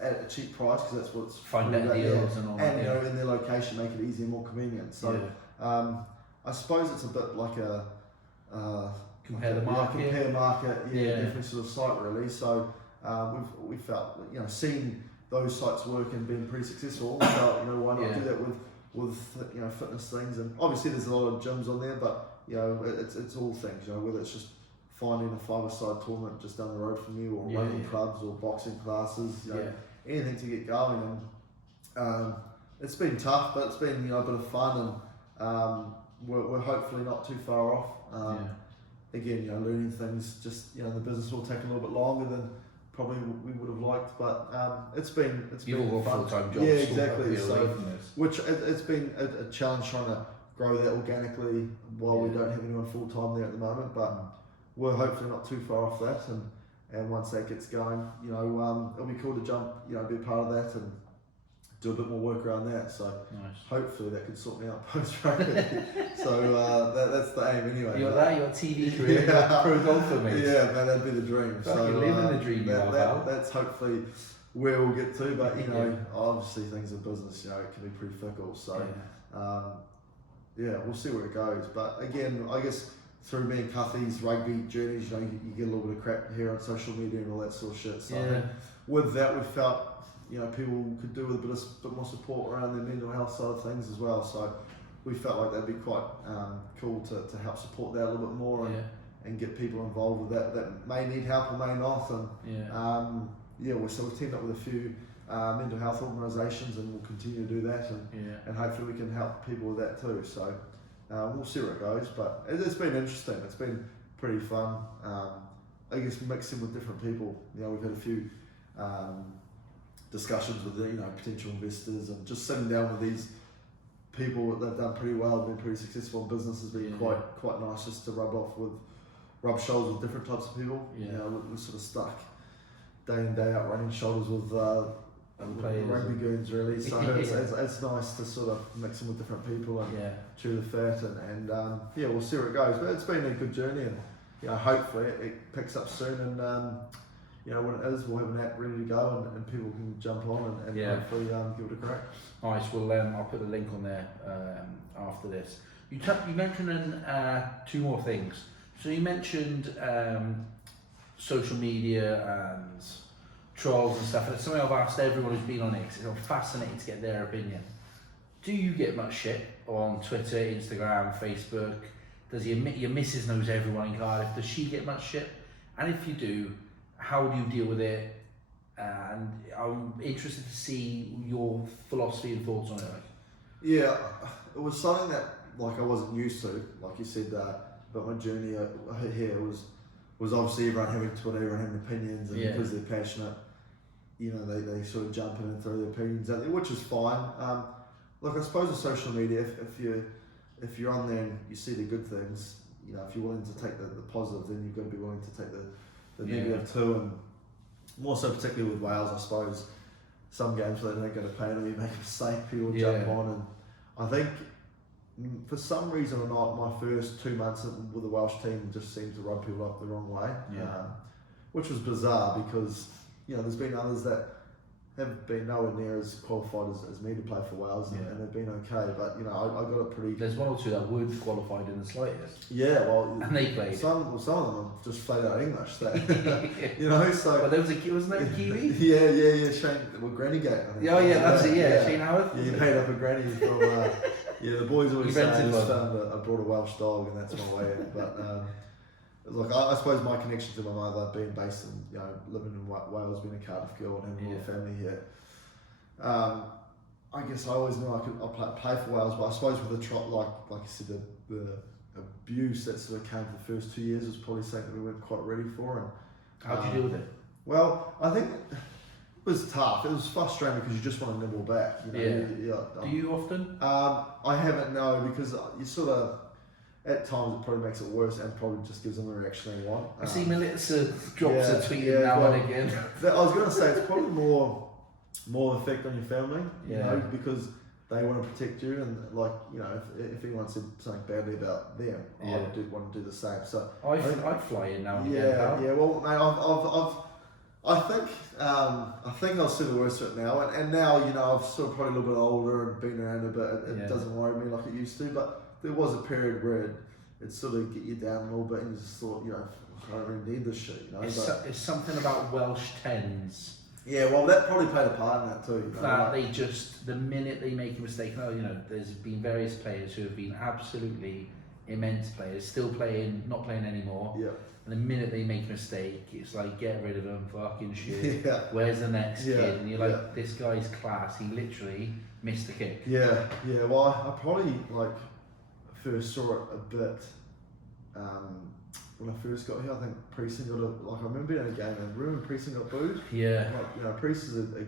at a cheap price, because that's what's find better deals and all that, and in their location, make it easier and more convenient. So I suppose it's a bit like a compare the market, different sort of site really. So we felt seeing those sites work and being pretty successful, we felt why not do that with fitness things. And obviously there's a lot of gyms on there, but it's all things, whether it's just finding a 5-a-side tournament just down the road from you, or running clubs or boxing classes, anything to get going. And it's been tough, but it's been a bit of fun, and we're hopefully not too far off. Again, learning things, just the business will take a little bit longer than probably we would have liked, but it's been all fun. Full-time jobs. Yeah, exactly. So, which it's been a challenge trying to grow that organically while we don't have anyone full time there at the moment, but we're hopefully not too far off that, and once that gets going, it'll be cool to jump, be a part of that and do a bit more work around that. So hopefully that could sort me out post rugby. So that's the aim anyway. Your TV career, pro golfer, mate. Yeah, man, that'd be the dream. So you're living the dream, that's hopefully where we'll get to. But obviously things in business, it can be pretty fickle. So we'll see where it goes. But again, I guess through me and Cathy's rugby journeys, you get a little bit of crap here on social media and all that sort of shit. So I think with that, we felt people could do with a bit more support around their mental health side of things as well. So we felt like that'd be quite cool to help support that a little bit more and get people involved with that may need help or may not. And we've teamed up with a few mental health organisations, and we'll continue to do that, and hopefully we can help people with that too. So we'll see where it goes, but it's been interesting. It's been pretty fun. I guess mixing with different people. We've had a few discussions with potential investors, and just sitting down with these people that they've done pretty well, been pretty successful in business, has been quite nice just to rub shoulders with different types of people. We're sort of stuck day in day out running shoulders with rugby goons really. So it's nice to sort of mix them with different people and chew the fat, and we'll see where it goes. But it's been a good journey, and hopefully it picks up soon, and when it is, we'll have an app ready to go, and people can jump on and hopefully give it a crack. Nice. Well, I'll put a link on there after this. You mentioned two more things. So you mentioned social media and trolls and stuff, and it's something I've asked everyone who's been on it, because it's fascinating to get their opinion. Do you get much shit on Twitter, Instagram, Facebook? Does your missus knows everyone in Cardiff? Does she get much shit? And if you do, how do you deal with it? And I'm interested to see your philosophy and thoughts on it. Yeah, it was something that I wasn't used to. Like you said, but my journey here was obviously everyone having Twitter, everyone having opinions, and because they're passionate, they sort of jump in and throw their opinions out there, which is fine. Look, I suppose with social media, if you're on there and you see the good things, if you're willing to take the positive, then you've got to be willing to take the negative too. And more so particularly with Wales, I suppose, some games where they don't get a penalty, you make a mistake, people jump on, and I think for some reason or not, my first 2 months with the Welsh team just seemed to rub people up the wrong way, which was bizarre because there's been others that have been nowhere near as qualified as me to play for Wales, and they've been okay. But I got a pretty. There's one or two that weren't qualified in the slightest. Yeah, well, and they played. Some of them have just played out English. So So. Well, there was wasn't there a Kiwi? yeah. Shane, Granny Gate. I think. Oh yeah, that's it. Yeah, Shane Howard. Yeah, you paid up a granny from. The boys always say I brought a Welsh dog, and that's my way in. But look, I suppose my connection to my mother, being based in, living in Wales, being a Cardiff girl and having a family here, I guess I always knew I'd play for Wales, but I suppose with the like you said, the abuse that sort of came for the first 2 years was probably something that we weren't quite ready for. And how did you deal with it? Well, I think it was tough. It was frustrating because you just want to nibble back. Do you often? I haven't, no, because you sort of. At times it probably makes it worse and probably just gives them the reaction they want. I see Melissa drops a tweet now and again. I was going to say it's probably more effect on your family, because they want to protect you, and if anyone said something badly about them, I would want to do the same. So I'd fly in now and again. Yeah. Well, mate, I think I'll see the worst of it now, and now I've sort of probably a little bit older and been around a bit. It doesn't worry me like it used to, but. There was a period where it sort of get you down a little bit and you just thought, I don't really need this shit, It's something about Welsh 10s. Yeah, well, that probably played a part in that too. They just, the minute they make a mistake, there's been various players who have been absolutely immense players, still playing, not playing anymore. Yeah. And the minute they make a mistake, it's like, get rid of them, fucking shit. Yeah. Where's the next kid? And you're like, this guy's class, he literally missed the kick. Yeah. Well, I probably, first saw it a bit when I first got here. I think Prieston got I remember being in a game and remember Prieston got booed. Yeah. Priest is a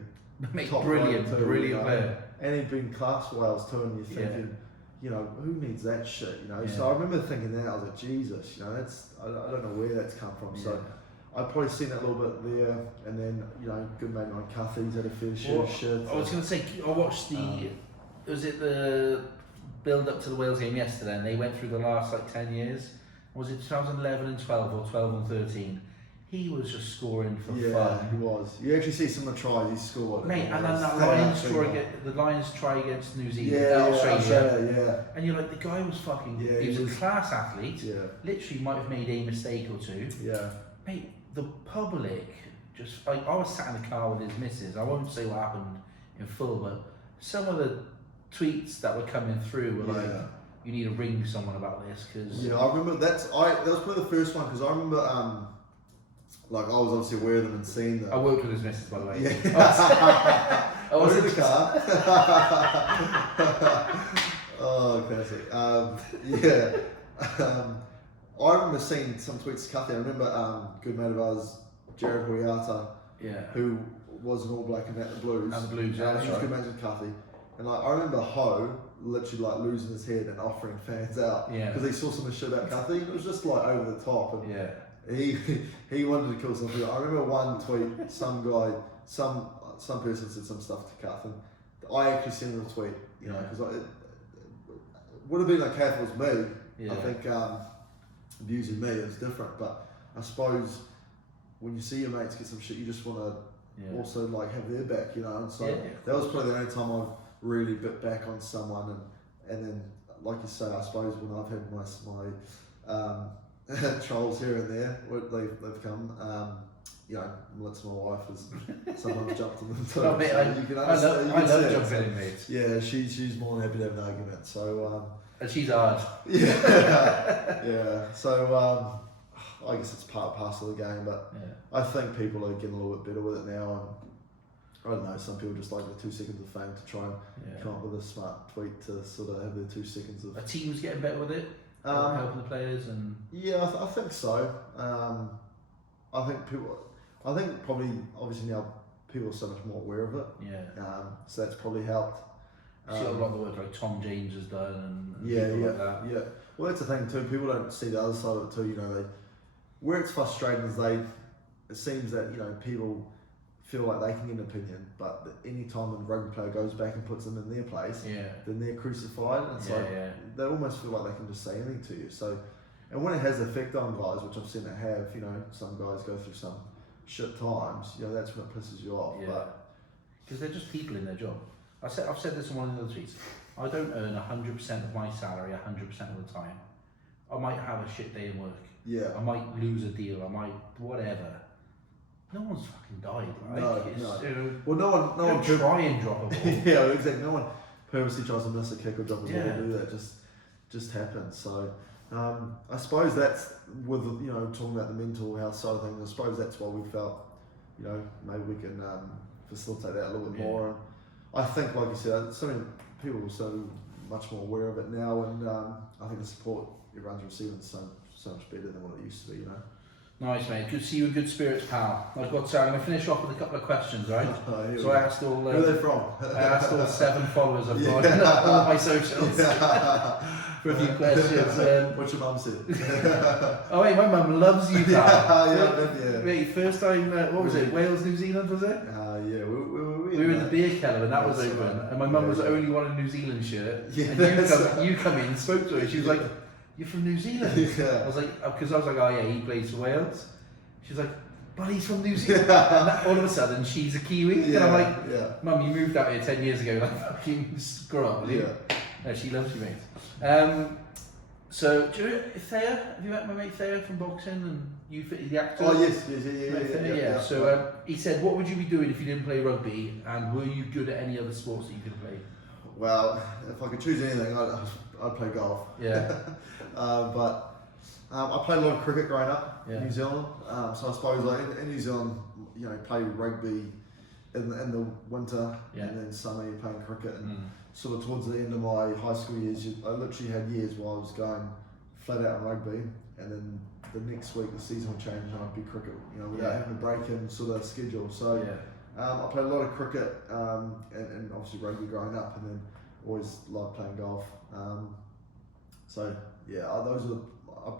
top brilliant player. And he'd been class for Wales too, and you're thinking, who needs that shit, So I remember thinking that, I was like, Jesus, that's, I don't know where that's come from. So I'd probably seen that a little bit there, and then, good mate Mike Cathy's had a fair share of shit. I was going to say, I watched was it the build up to the Wales game yesterday, and they went through the last 10 years. Was it 2011 and 12 or 12 and 13? He was just scoring for fun. Yeah, he was. You actually see some of the tries he scored. Mate, and then the Lions try against New Zealand, Australia. And you're like, the guy was fucking. He was a class athlete. Yeah. Literally might have made a mistake or two. Yeah. Mate, the public just. I was sat in the car with his missus. I won't say what happened in full, but some of the tweets that were coming through were like, you need to ring someone about this, because I remember that was probably the first one, because I remember I was obviously aware of them and seeing them. I worked with his missus, by the way. I was in the car. Oh, classic. I remember seeing some tweets. Cathy, I remember good mate of ours, Jared Hoyata, who was an All Black and at the Blues. And the Blues, he was good mates with Cathy. And I remember Ho literally losing his head and offering fans out because he saw some of the shit about Cathy. It was just over the top, and he wanted to kill some people. I remember one tweet, some guy, some person said some stuff to Cathy. I actually sent him a tweet, because it would have been okay if it was me. I think abusing me is different, but I suppose when you see your mates get some shit, you just want to also have their back, And so that was probably the only time I've really bit back on someone, and then like you say, I suppose when I've had my trolls here and there, they've come. Melissa, my wife, has sometimes jumped on them too. I love jumping in, mate. Yeah, she's more than happy to have an argument. So and she's hard. Yeah. So I guess it's part and parcel of the game, but I think people are getting a little bit better with it now, and I don't know, some people just like the 2 seconds of fame to try and come up with a smart tweet to sort of have their 2 seconds of. Are teams getting better with it? Helping the players and. Yeah, I think so. I think probably obviously now people are so much more aware of it. Yeah. So that's probably helped. See a lot of the work like Tom James has done and like that. Yeah. Well, that's the thing too. People don't see the other side of it too. Where it's frustrating is it seems that people feel like they can get an opinion, but any time a rugby player goes back and puts them in their place, then they're crucified, and it's they almost feel like they can just say anything to you. So, and when it has effect on guys, which I've seen it have, some guys go through some shit times, that's when it pisses you off. But because they're just people in their job. I've said this in one of the other tweets. I don't earn 100% of my salary 100% of the time. I might have a shit day in work. I might lose a deal. I might whatever. No one's fucking died, right? No. Well, no one try and drop a ball. Exactly. No one purposely tries to miss a kick or drop a ball or do that. Just happens. So I suppose that's with talking about the mental health side of things. I suppose that's why we felt maybe we can facilitate that a little bit more. And I think, like you said, so many people are so much more aware of it now, and I think the support everyone's receiving is so much better than what it used to be. Nice, mate. Good to see you in good spirits, pal. I'm going to finish off with a couple of questions, right? So I asked all... Where are they from? I asked all 7 followers I've got on all my socials for a few questions. What's your mum said? Oh wait, my mum loves you, pal. Yeah. Wait, first time, what was it? Wales, New Zealand, was it? Yeah, we were in the beer cellar when that was open, and my mum was the only one in New Zealand shirt. And you come in, spoke to her, she was like, "You're from New Zealand?" I was like, because I was like, "Oh yeah, he plays for Wales." She's like, "But he's from New Zealand." And all of a sudden, she's a Kiwi. And I'm like, "Mum, you moved out here 10 years ago. Like, fucking grow up, will you?" No, she loves you, mate. So, do you know Thea? Have you met my mate Thea from boxing and you the actor? Oh yes, yeah. So he said, "What would you be doing if you didn't play rugby? And were you good at any other sports that you could play?" Well, if I could choose anything, I'd play golf. But I played a lot of cricket growing up in New Zealand. So I suppose in New Zealand, play rugby in the winter and then summer you're playing cricket. And sort of towards the end of my high school years, I literally had years where I was going flat out on rugby, and then the next week the season would change and I'd be cricket, without having a break in sort of schedule. So I played a lot of cricket and obviously rugby growing up, and then always loved playing golf. I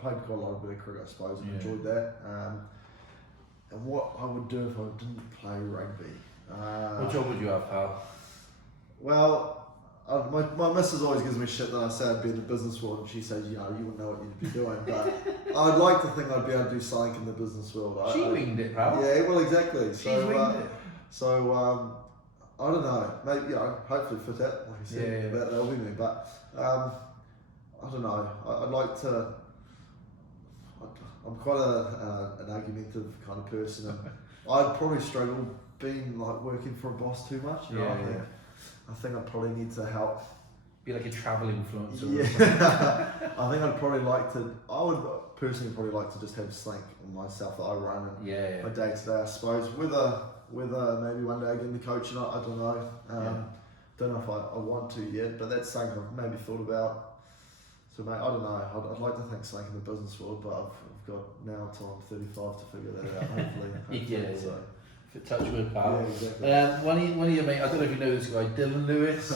played quite a lot of bit of cricket, I suppose, and enjoyed that. And what I would do if I didn't play rugby. What job would you have, pal? Well, my missus always gives me shit that I say I'd be in the business world, and she says, you wouldn't know what you'd be doing. But I'd like to think I'd be able to do something in the business world. She winged it, pal. Yeah, well, exactly. She's winged it. So, I don't know. Maybe, hopefully fit out, like I said. That'll be me. But I don't know. I'd like to. I'm quite an argumentative kind of person, and I'd probably struggle being working for a boss too much. I think I'd probably need to help. Be like a travel influencer. Yeah. I think I'd probably like to. I would personally probably like to just have something on myself that I run and my day to day. I suppose whether maybe one day I get into coaching, I don't know. Don't know if I want to yet, but that's something I've maybe thought about. So mate, I don't know. I'd like to think something in the business world, but I've got now till I'm 35 to figure that out. Hopefully. So. Touch wood, pal. Yeah, exactly. One of your mates, I don't know if you know this guy, Dylan Lewis.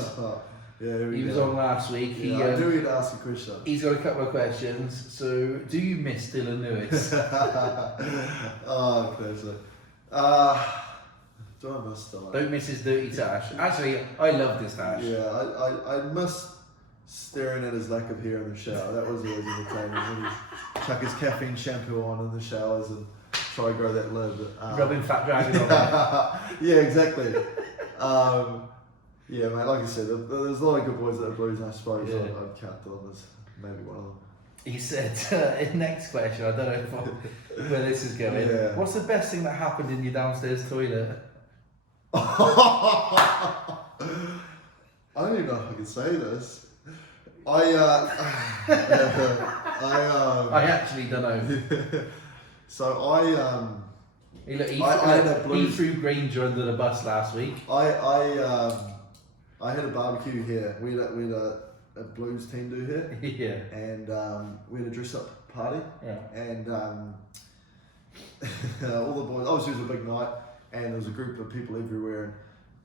He was on last week. I do need to ask a question. He's got a couple of questions. So, do you miss Dylan Lewis? Oh, pleasure. Do I miss Dylan? Don't miss his dirty tash. Actually, I love this tash. Yeah, I miss staring at his lack of hair in the shower. That was always entertaining. When he chuck his caffeine shampoo on in the showers and try to grow that lid. Rubbing Fat Dragon on there. Yeah, exactly. Yeah, mate, like I said, there's a lot of good boys that are blues, and I suppose I'd count Dylan as maybe one of them. He said, next question, I don't know where this is going. Yeah. What's the best thing that happened in your downstairs toilet? I don't even know if I can say this. I actually don't know. So he threw Granger under the bus last week. I had a barbecue here. We had a blues team do here. And we had a dress up party. And all the boys, obviously it was a big night, and there was a group of people everywhere.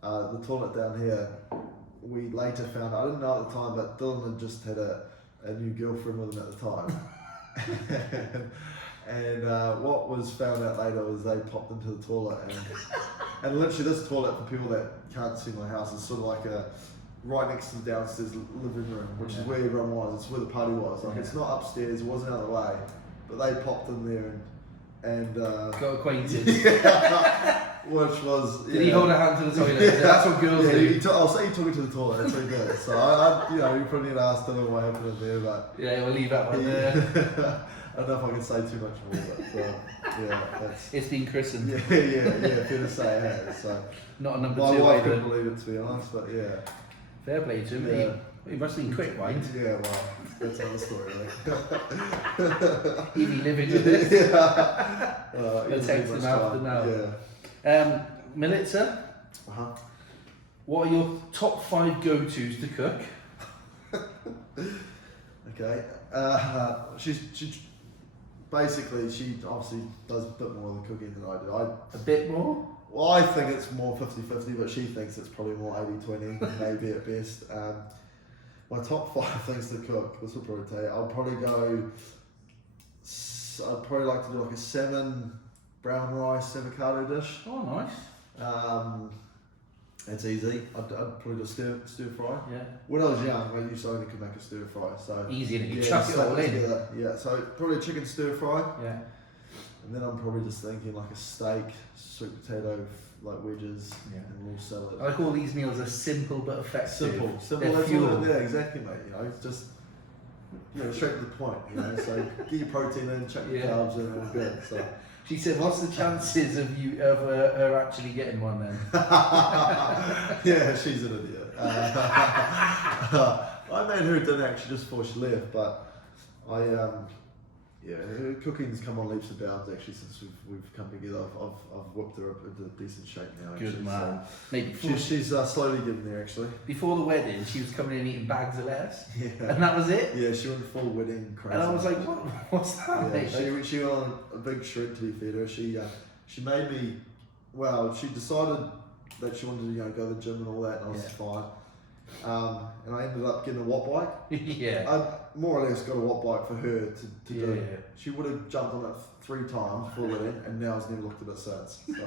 And the toilet down here, we later found, I didn't know at the time, but Dylan had just had a new girlfriend with him at the time. And what was found out later was they popped into the toilet, And literally this toilet, for people that can't see my house, is sort of like right next to the downstairs living room, which is where everyone was. It's where the party was. Like it's not upstairs. It wasn't out of the way, but they popped in there and got acquainted. Which was. Did he hold a hand to the toilet? That's what girls do. I'll say he took it to the toilet. That's what he did. So I you probably need to ask him what happened in there, but yeah, we'll leave that one there. I don't know if I can say too much more, but yeah, that's. It's been christened. Yeah, fair to say it has. So not a number my 2 wife either. couldn't believe it, to be honest, but yeah. Fair play to him. Yeah. He must have been quick, right? Yeah, well, that's another story. Is he living with this? Yeah. I'll text him after now. Yeah. Melissa, what are your top 5 go-tos to cook? Okay. She basically, she obviously does a bit more of the cooking than I do. A bit more? Well, I think it's more 50-50, but she thinks it's probably more 80-20, maybe at best. My top 5 things to cook, this will probably tell you, I'd probably like to do like a salmon brown rice avocado dish. Oh, nice. It's easy. I'd probably do stir fry. Yeah. When I was young, I used to only could make a stir fry. So easy, and you chuck it all in. Together. Yeah, so probably a chicken stir fry. Yeah. And then I'm probably just thinking like a steak, sweet potato, like wedges, and a little salad. I like all these meals are simple but effective. Simple. They're That's fuel. yeah, exactly, mate. You know, it's just straight to the point. You know, so get your protein in, chuck your carbs in, and all good. So. She said, "What's the chances of her actually getting one then?" Yeah, she's an idiot. I made her dinner actually just before she left, but her cooking's come on leaps and bounds actually since we've come together. I've whipped her up into decent shape now. Good actually, man. So Maybe she's slowly getting there actually. Before the wedding, she was coming in eating bags of lettuce. Yeah. And that was it. Yeah, she went full wedding crazy. And I was like, what's that? Yeah, she went on a big shred, to be fair to her. She made me. Well, she decided that she wanted to go to the gym and all that, and I was fine. And I ended up getting a watt bike. Yeah. I more or less got a watt bike for her to do. Yeah. She would have jumped on it 3 times before wedding, and now has never looked at it since. So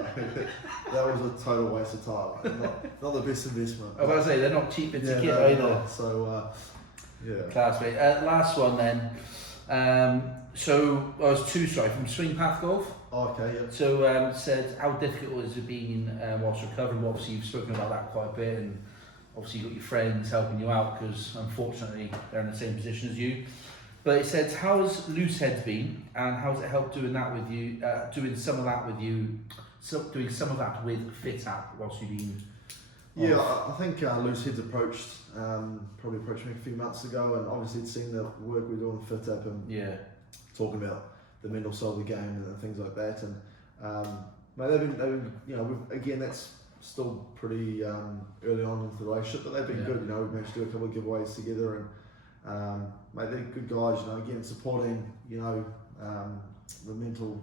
that was a total waste of time. Not the best investment. I was going to say, they're not cheap in kit either. Not. So, Classmate. Last one then. So I was from Swing Path Golf. Oh, okay, yeah. So said, how difficult has it been whilst recovering? Well, obviously, you've spoken about that quite a bit, and obviously you've got your friends helping you out because unfortunately they're in the same position as you. But it says, how has Loose Heads been, and how has it helped doing that with you, doing some of that with Fit App whilst you've been Yeah, I think Loose Heads probably approached me a few months ago, and obviously had seen the work we do on Fit App and talking about the mental side of the game and things like that. And mate, they've been again, that's still pretty early on into the relationship, but they've been good. You know, we've managed to do a couple of giveaways together, and mate, they're good guys. You know, again, supporting the mental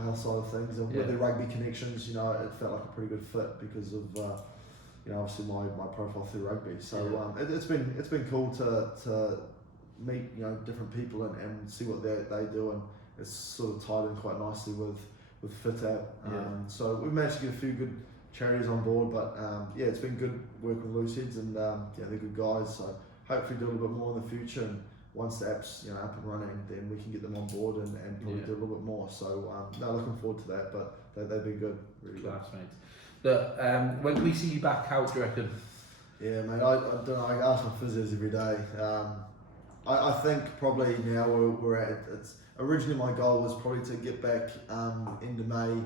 health side of things, and with their rugby connections. You know, it felt like a pretty good fit because of obviously my profile through rugby. So it's been cool to meet different people and see what they do, and it's sort of tied in quite nicely with Fit App. So we've managed to get a few good charities on board, but it's been good working with Loose Heads, and they're good guys. So hopefully do a little bit more in the future, and once the app's up and running, then we can get them on board and probably do a little bit more. So looking forward to that, but they've been good, really good. Classmates. But when can we see you back out, do you reckon? Yeah, mate, I don't know, I ask my physios every day. I think probably now we're at it's originally my goal was probably to get back into May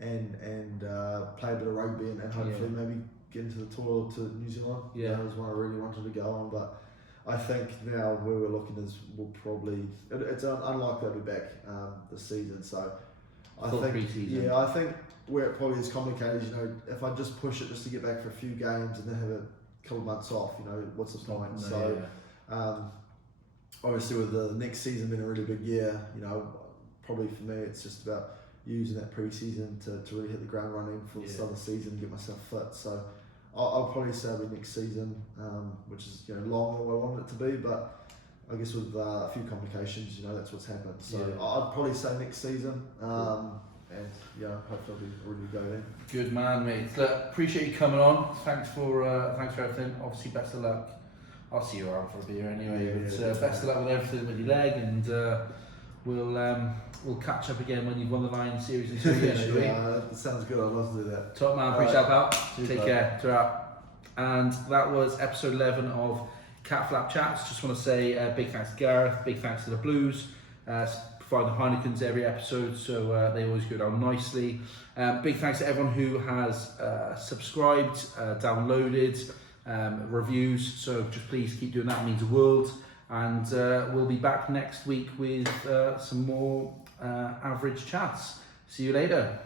and play a bit of rugby and hopefully maybe get into the tour to New Zealand. That was one I really wanted to go on, but I think now where we're looking is we'll probably it's unlikely I'll be back this season. So I think pre-season. I think where it probably is complicated, if I just push it just to get back for a few games and then have a couple of months off, what's the point? Obviously with the next season being a really big year, probably for me it's just about using that pre-season to really hit the ground running for the start of the season and get myself fit. So I'll probably say it'll be next season, which is longer than I want it to be, but I guess with a few complications, that's what's happened. So I'd probably say next season. and yeah, hopefully I'll be ready to go then. Good man, mate. Look, appreciate you coming on. Thanks for everything. Obviously, best of luck. I'll see you around for a beer anyway. Best of luck with everything with your leg, and we'll catch up again when you've won the Lion Series this weekend, shall we? Yeah, that sounds good. I'd love to do that. Top man, appreciate that, pal. Take care. Ta-ra. And that was episode 11 of Catflap Chats. Just want to say big thanks to Gareth, big thanks to the Blues, providing Heinekens every episode, so they always go down nicely. Big thanks to everyone who has subscribed, downloaded, reviews, so just please keep doing that, it means the world. And we'll be back next week with some more average chats. See you later.